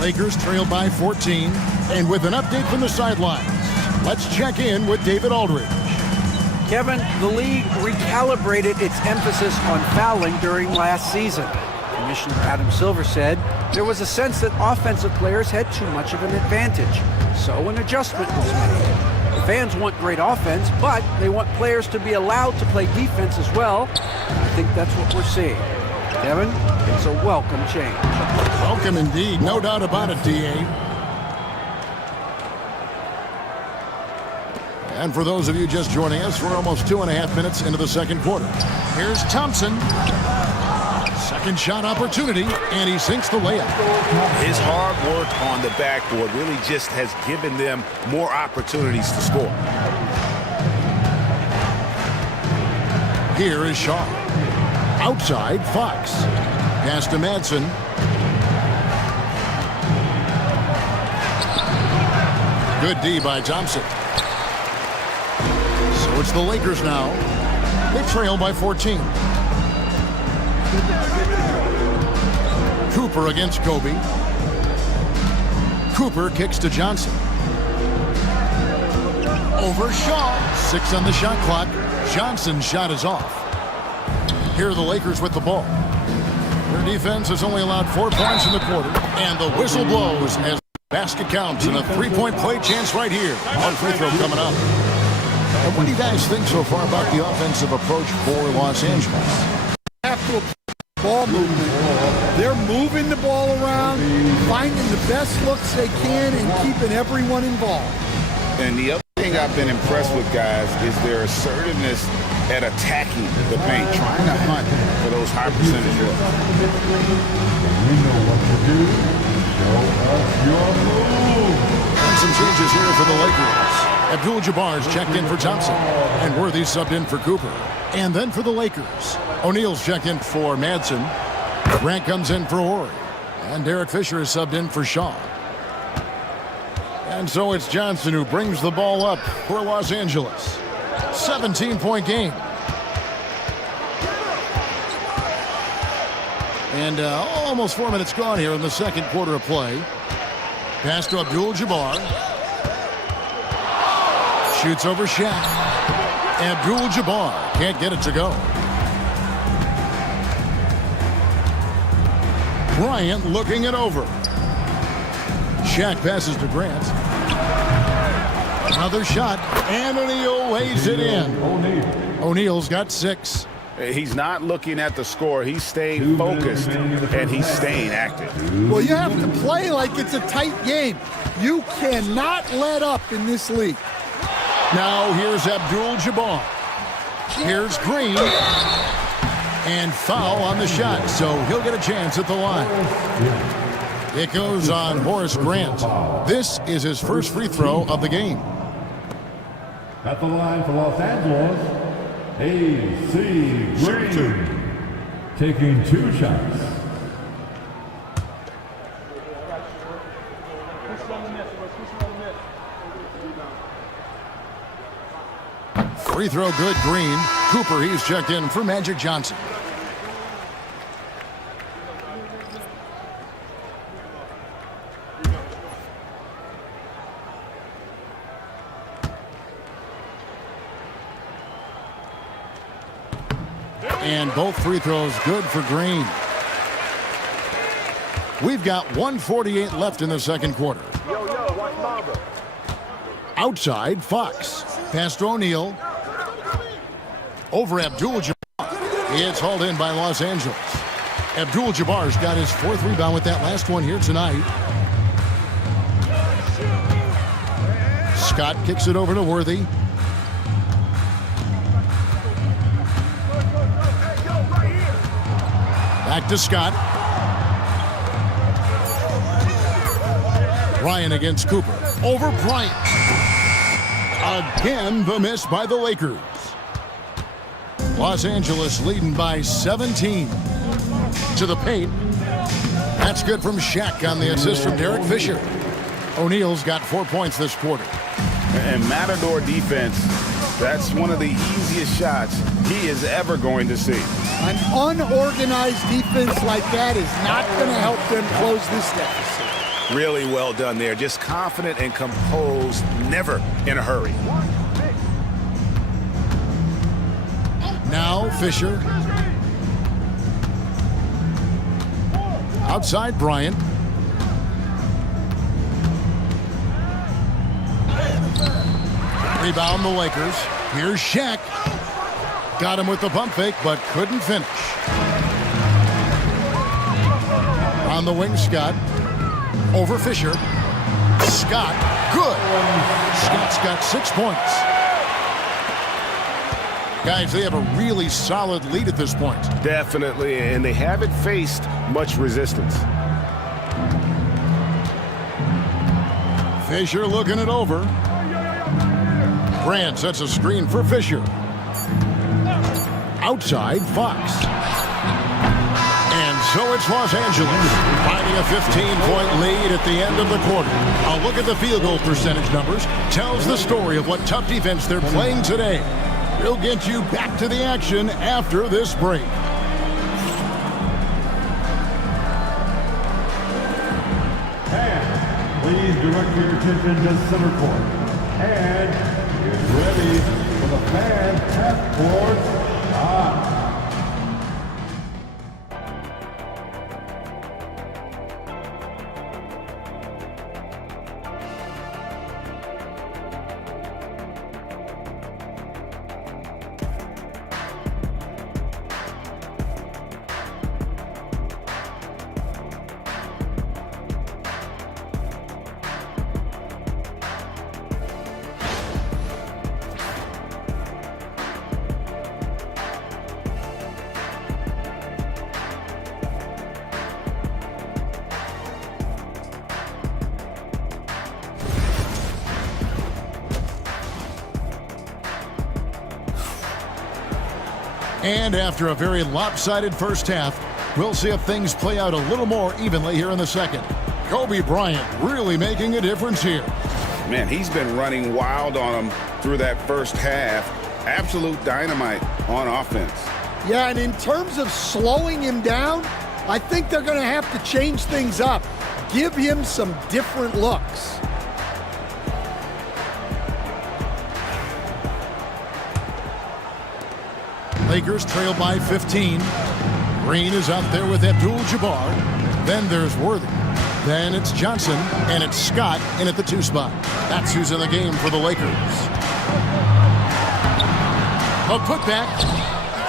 Lakers trail by 14. And with an update from the sidelines, let's check in with David Aldridge. Kevin, the league recalibrated its emphasis on fouling during last season. Commissioner Adam Silver said there was a sense that offensive players had too much of an advantage, so an adjustment was made. The fans want great offense, but they want players to be allowed to play defense as well. I think that's what we're seeing. Kevin, it's a welcome change. Welcome indeed, no doubt about it, D.A. And for those of you just joining us, we're almost 2.5 minutes into the second quarter. Here's Thompson. Second shot opportunity, and he sinks the layup. His hard work on the backboard really just has given them more opportunities to score. Here is Shaw. Outside, Fox. Pass to Madsen. Good D by Thompson. So it's the Lakers now. They trail by 14. Cooper against Kobe. Cooper kicks to Johnson. Over Shaw. 6 on the shot clock. Johnson's shot is off. Here are the Lakers with the ball. Their defense has only allowed 4 points in the quarter. And the whistle blows as the basket counts and a 3-point play chance right here. One free throw coming up. And what do you guys think so far about the offensive approach for Los Angeles? After ball movement, they're moving the ball around, finding the best looks they can, and keeping everyone involved. And the other thing I've been impressed with, guys, is their assertiveness at attacking the paint, trying to hunt for those high percentage looks. You know what to do. Show us your move. And some changes here for the Lakers. Abdul-Jabbar's checked in for Thompson. And Worthy subbed in for Cooper. And then for the Lakers, O'Neal's checked in for Madsen. Grant comes in for Horry. And Derek Fisher is subbed in for Shaw. And so it's Johnson who brings the ball up for Los Angeles. 17-point game. And almost 4 minutes gone here in the second quarter of play. Pass to Abdul-Jabbar. Shoots over Shaq. Abdul-Jabbar can't get it to go. Bryant looking it over. Shaq passes to Grant. Another shot, and O'Neal lays it in. O'Neal's got 6. He's not looking at the score. He's staying focused, and he's staying active. Well, you have to play like it's a tight game. You cannot let up in this league. Now here's Abdul-Jabbar. Here's Green. And foul on the shot, so he'll get a chance at the line. It goes on Horace Grant. This is his first free throw of the game. At the line for Los Angeles, A.C. Green, taking 2 shots. Free throw good, Green. Cooper, he's checked in for Magic Johnson. And both free throws good for Green. We've got 1:48 left in the second quarter. Outside, Fox. Pass to O'Neal. Over Abdul-Jabbar. It's hauled in by Los Angeles. Abdul-Jabbar's got his 4th rebound with that last one here tonight. Scott kicks it over to Worthy. Back to Scott. Bryant against Cooper. Over Bryant. Again, the miss by the Lakers. Los Angeles leading by 17. To the paint. That's good from Shaq on the assist from Derek Fisher. O'Neal's got 4 points this quarter. And Matador defense, that's one of the easiest shots he is ever going to see. An unorganized defense like that is not going to help them close this deficit. Really well done there. Just confident and composed, never in a hurry. Now Fisher. Outside Bryant. Rebound the Lakers. Here's Shaq. Got him with the pump fake, but couldn't finish. On the wing, Scott. Over Fisher. Scott, good. Scott's got 6 points. Guys, they have a really solid lead at this point. Definitely, and they haven't faced much resistance. Fisher looking it over. Grant sets a screen for Fisher. Outside, Fox. And so it's Los Angeles finding a 15-point lead at the end of the quarter. A look at the field goal percentage numbers tells the story of what tough defense they're playing today. We'll get you back to the action after this break. And please direct your attention to center court. And get ready for the fan half court shot. And after a very lopsided first half, we'll see if things play out a little more evenly here in the second. Kobe Bryant really making a difference here. Man, he's been running wild on them through that first half. Absolute dynamite on offense. Yeah, and in terms of slowing him down, I think they're going to have to change things up. Give him some different looks. Lakers trail by 15. Green is out there with Abdul-Jabbar. Then there's Worthy. Then it's Johnson, and it's Scott in at the 2 spot. That's who's in the game for the Lakers. A putback.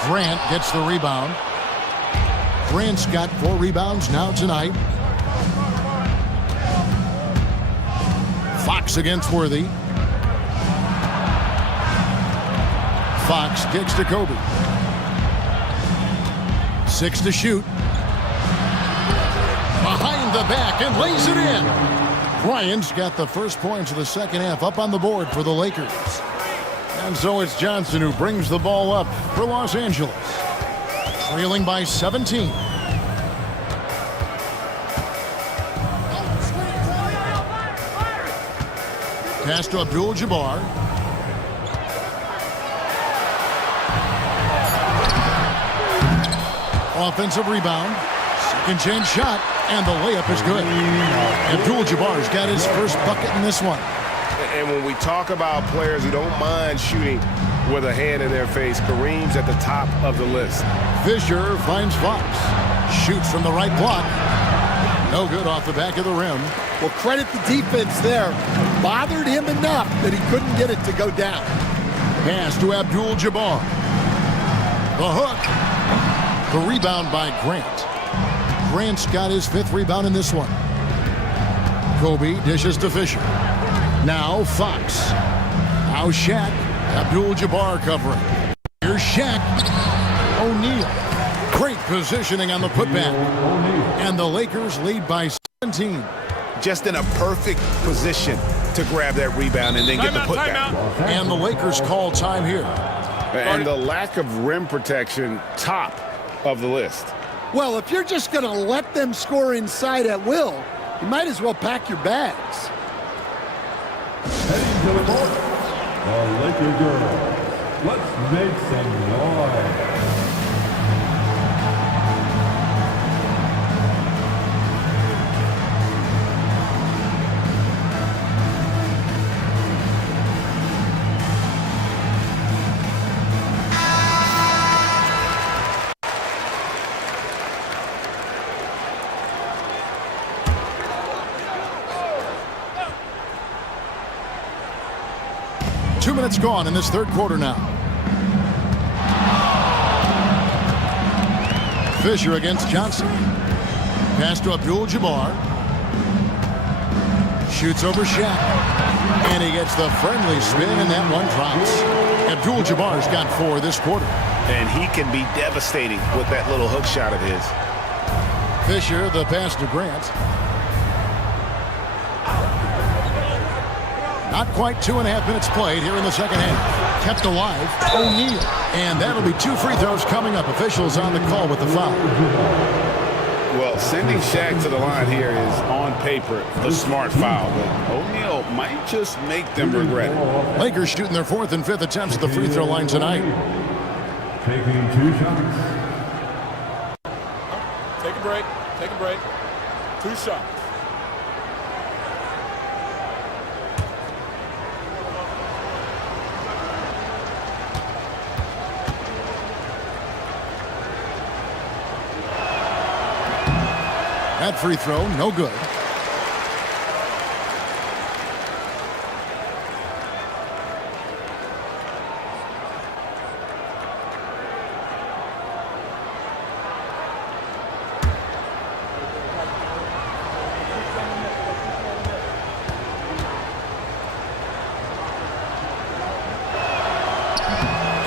Grant gets the rebound. Grant's got 4 rebounds now tonight. Fox against Worthy. Fox kicks to Kobe. 6 to shoot. Behind the back and lays it in. Bryant's got the first points of the second half up on the board for the Lakers. And so it's Johnson who brings the ball up for Los Angeles. Trailing by 17. Pass to Abdul-Jabbar. Offensive rebound. Second chance shot. And the layup is good. Abdul-Jabbar's got his first bucket in this one. And when we talk about players who don't mind shooting with a hand in their face, Kareem's at the top of the list. Fisher finds Fox. Shoots from the right block. No good off the back of the rim. Well, credit the defense there. Bothered him enough that he couldn't get it to go down. Pass to Abdul-Jabbar. The hook. The rebound by Grant. Grant's got his 5th rebound in this one. Kobe dishes to Fisher. Now Fox. Now Shaq. Abdul-Jabbar covering. Here's Shaq. O'Neal. Great positioning on the putback. And the Lakers lead by 17. Just in a perfect position to grab that rebound and then get the putback. And the Lakers call time here. And the lack of rim protection, top of the list. Well, if you're just going to let them score inside at will, you might as well pack your bags. Heading to the court, the Laker girls. Let's make some noise. Minutes gone in this third quarter now. Fisher against Johnson. Pass to Abdul-Jabbar. Shoots over Shaq. And he gets the friendly spin, and that one drops. Abdul-Jabbar's got 4 this quarter. And he can be devastating with that little hook shot of his. Fisher, the pass to Grant. Not quite 2.5 minutes played here in the second half. Kept alive. O'Neal. And that'll be 2 free throws coming up. Officials on the call with the foul. Well, sending Shaq to the line here is on paper a smart foul, but O'Neal might just make them regret it. Lakers shooting their 4th and 5th attempts at the free throw line tonight. Taking 2 shots. Take a break. Take a break. 2 shots. That free throw, no good.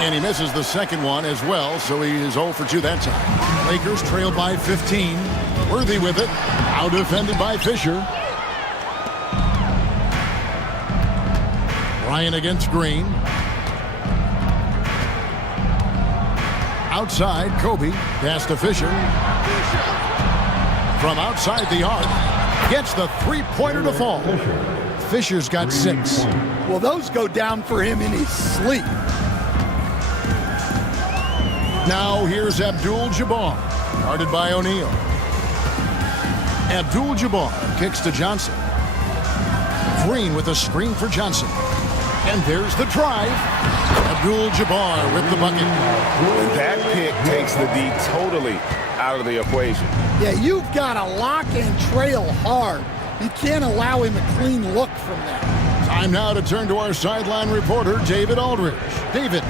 And he misses the second one as well, so he is 0 for 2 that time. Lakers trail by 15. Worthy with it. Out defended by Fisher. Bryant against Green. Outside, Kobe. Pass to Fisher. From outside the arc. Gets the three-pointer to fall. Fisher's got 6. Well, those go down for him in his sleep. Now here's Abdul-Jabbar. Guarded by O'Neal. Abdul-Jabbar kicks to Johnson. Green with a screen for Johnson. And there's the drive. Abdul-Jabbar with the bucket. And that pick takes the D totally out of the equation. Yeah, you've got to lock and trail hard. You can't allow him a clean look from that. Time now to turn to our sideline reporter, David Aldridge. David.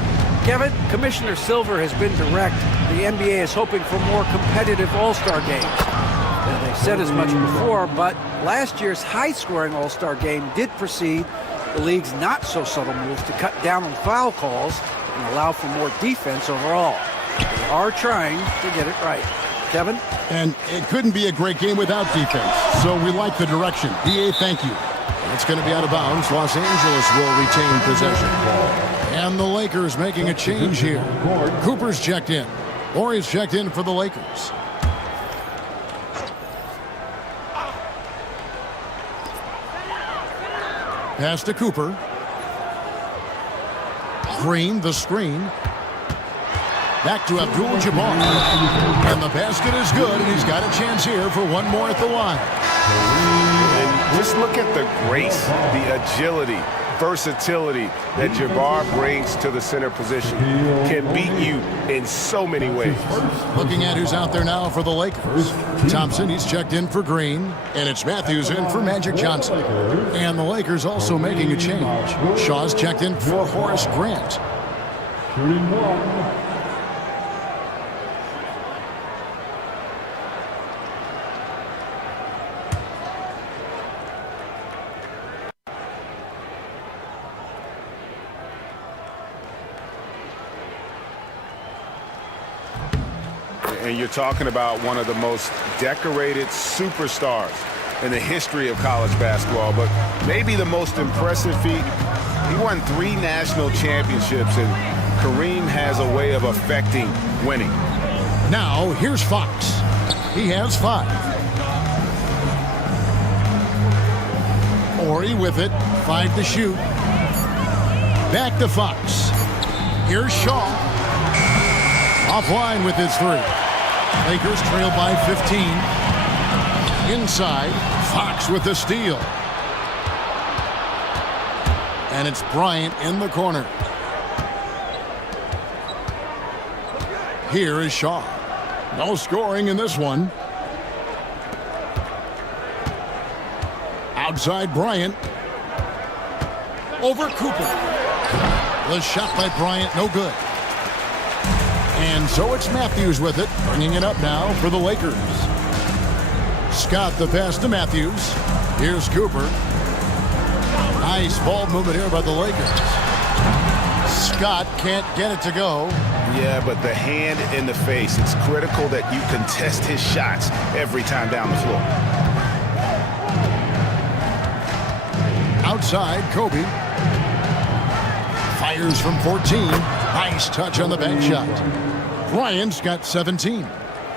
Kevin, Commissioner Silver has been direct. The NBA is hoping for more competitive All-Star games. Now, they've said as much before, but last year's high-scoring All-Star game did precede the league's not-so-subtle move to cut down on foul calls and allow for more defense overall. They are trying to get it right. Kevin? And it couldn't be a great game without defense, so we like the direction. DA, thank you. It's going to be out of bounds. Los Angeles will retain possession. And the Lakers making a change here. Cooper's checked in. Horry's checked in for the Lakers. Pass to Cooper. Green, the screen. Back to Abdul-Jabbar. And the basket is good, and he's got a chance here for one more at the line. And just look at the grace, the agility, versatility that Jabbar brings to the center position. Can beat you in so many ways. Looking at who's out there now for the Lakers. Thompson, he's checked in for Green, and it's Matthews in for Magic Johnson. And the Lakers also making a change. Shaw's checked in for Horace Grant. And you're talking about one of the most decorated superstars in the history of college basketball, but maybe the most impressive feat. He won 3 national championships, and Kareem has a way of affecting winning. Now, here's Fox. He has 5. Horry with it, 5 to shoot. Back to Fox. Here's Shaw. Offline with his 3. Lakers trail by 15. Inside, Fox with the steal. And it's Bryant in the corner. Here is Shaw. No scoring in this one. Outside Bryant. Over Cooper. The shot by Bryant, no good. And so it's Matthews with it, bringing it up now for the Lakers. Scott the pass to Matthews. Here's Cooper. Nice ball movement here by the Lakers. Scott can't get it to go. Yeah, but the hand in the face, it's critical that you contest his shots every time down the floor. Outside, Kobe. Fires from 14. Nice touch on the bank shot. Bryant's got 17.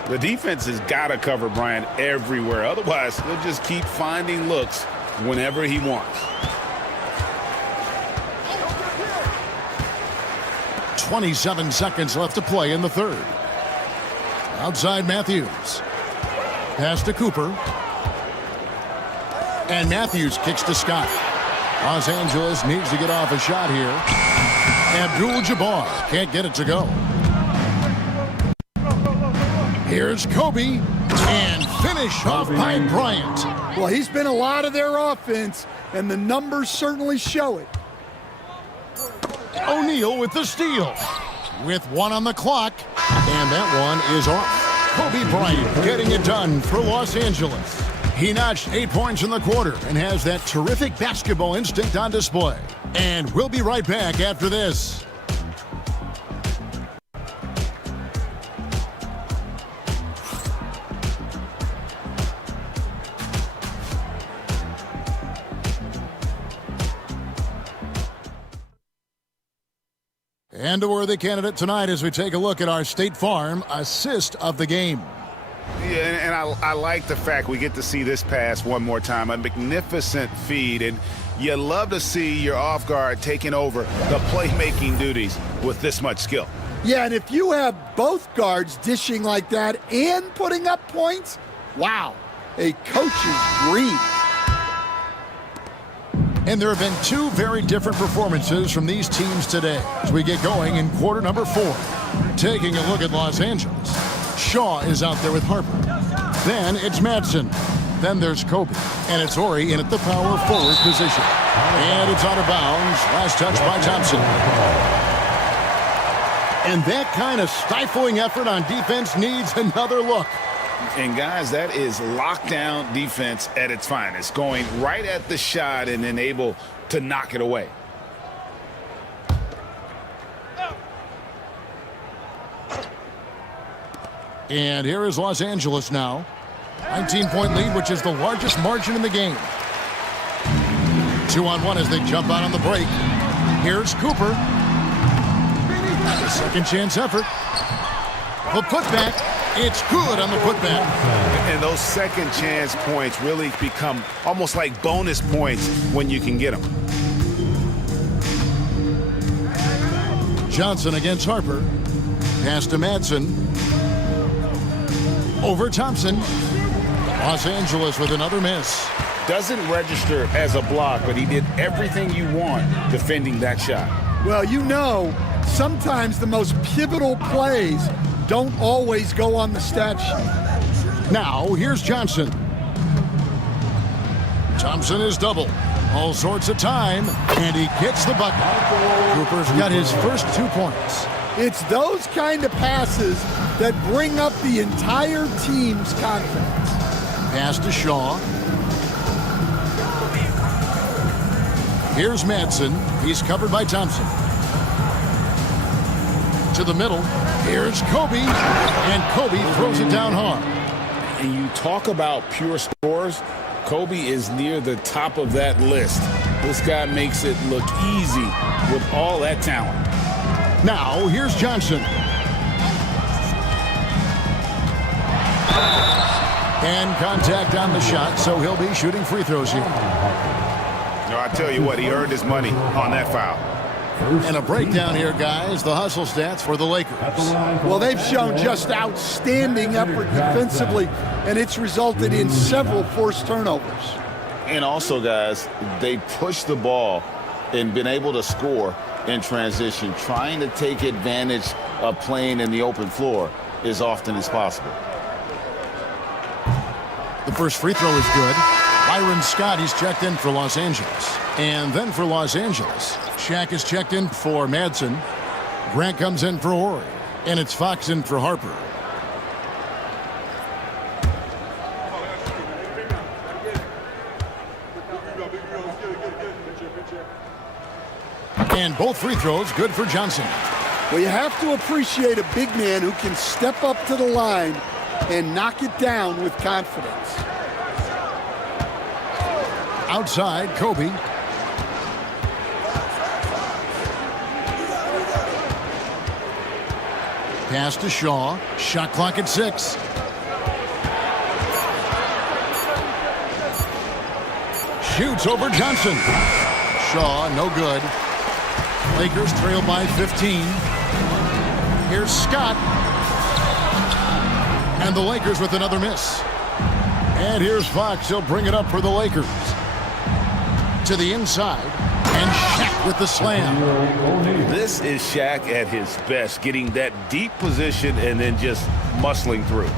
The defense has got to cover Bryant everywhere. Otherwise, he'll just keep finding looks whenever he wants. 27 seconds left to play in the third. Outside Matthews. Pass to Cooper. And Matthews kicks to Scott. Los Angeles needs to get off a shot here. Abdul-Jabbar can't get it to go. Here's Kobe. And finish off by Bryant. Well, he's been a lot of their offense, and the numbers certainly show it. O'Neal with the steal. With 1 on the clock. And that one is off. Kobe Bryant getting it done for Los Angeles. He notched 8 points in the quarter and has that terrific basketball instinct on display. And we'll be right back after this. And a worthy candidate tonight as we take a look at our State Farm assist of the game. Yeah, and I like the fact we get to see this pass one more time. A magnificent feed, and you love to see your off guard taking over the playmaking duties with this much skill. Yeah, and if you have both guards dishing like that and putting up points, wow, a coach's dream. And there have been 2 very different performances from these teams today as we get going in quarter number 4. Taking a look at Los Angeles. Shaw is out there with Harper. Then it's Madsen. Then there's Kobe. And it's Horry in at the power forward position. And it's out of bounds. Last touch by Thompson. And that kind of stifling effort on defense needs another look. And guys, that is lockdown defense at its finest. Going right at the shot and then able to knock it away. And here is Los Angeles now. 19-point lead, which is the largest margin in the game. 2-on-1 as they jump out on the break. Here's Cooper. A second chance effort. The putback. It's good on the putback. And those second chance points really become almost like bonus points when you can get them. Johnson against Harper. Pass to Madsen. Over Thompson. Los Angeles with another miss. Doesn't register as a block, but he did everything you want defending that shot. Well, you know, sometimes the most pivotal plays don't always go on the stat sheet. Now, here's Johnson. Thompson is double. All sorts of time, and he gets the bucket. Cooper's got his first 2 points. It's those kind of passes that bring up the entire team's confidence. Pass to Shaw. Here's Madsen. He's covered by Thompson. To the middle. Here's Kobe. And Kobe throws it down hard. And you talk about pure scores, Kobe is near the top of that list. This guy makes it look easy with all that talent. Now, here's Johnson. And contact on the shot, so he'll be shooting free throws here. No, I tell you what, he earned his money on that foul. And a breakdown here, guys. The hustle stats for the Lakers. Well, they've shown just outstanding effort defensively, and it's resulted in several forced turnovers. And also, guys, they pushed the ball and been able to score in transition, trying to take advantage of playing in the open floor as often as possible. The first free throw is good. Byron Scott, he's checked in for Los Angeles. And then for Los Angeles, Shaq is checked in for Madsen. Grant comes in for Horry. And it's Fox in for Harper. And both free throws good for Johnson. Well, you have to appreciate a big man who can step up to the line and knock it down with confidence. Outside, Kobe. Pass to Shaw. Shot clock at 6. Shoots over Johnson. Shaw, no good. Lakers trail by 15. Here's Scott. And the Lakers with another miss. And here's Fox. He'll bring it up for the Lakers. To the inside. And Shaq with the slam. This is Shaq at his best, getting that deep position and then just muscling through.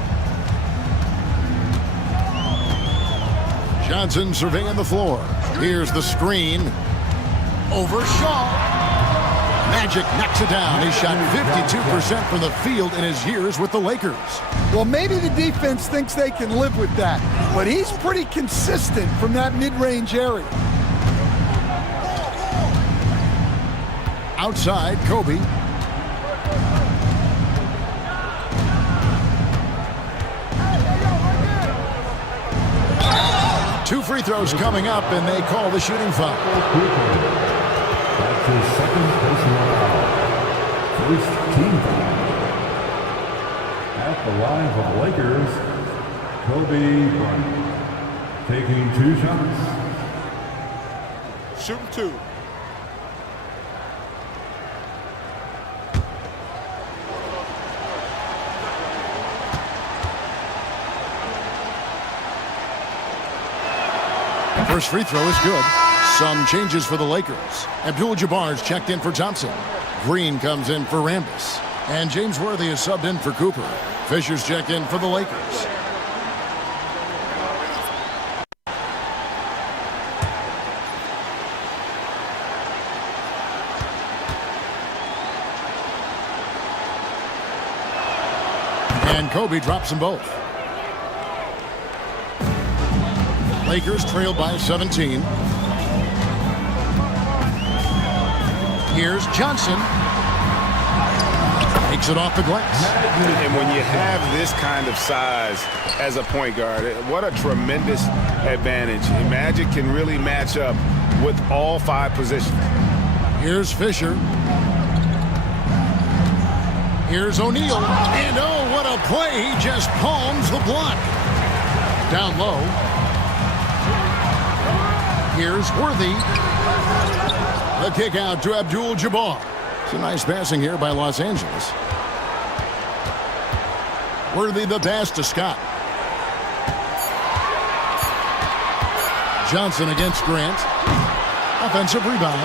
Johnson surveying the floor. Here's the screen. Over Shaw. Magic knocks it down. He shot 52% from the field in his years with the Lakers. Well, maybe the defense thinks they can live with that, but he's pretty consistent from that mid-range area. Outside, Kobe. Two free throws coming up, and they call the shooting foul. That's his second personal foul. First team foul. At the line for the Lakers, Kobe Bryant taking 2 shots. Shooting 2. First free throw is good. Some changes for the Lakers. Abdul-Jabbar's checked in for Thompson. Green comes in for Rambis. And James Worthy is subbed in for Cooper. Fisher's checked in for the Lakers. And Kobe drops them both. Lakers trailed by 17. Here's Johnson. Takes it off the glass. And when you have this kind of size as a point guard, what a tremendous advantage. Magic can really match up with all 5 positions. Here's Fisher. Here's O'Neal. And oh, what a play. He just palms the block. Down low. Here's Worthy. The kick out to Abdul-Jabbar. It's a nice passing here by Los Angeles. Worthy the pass to Scott. Johnson against Grant. Offensive rebound.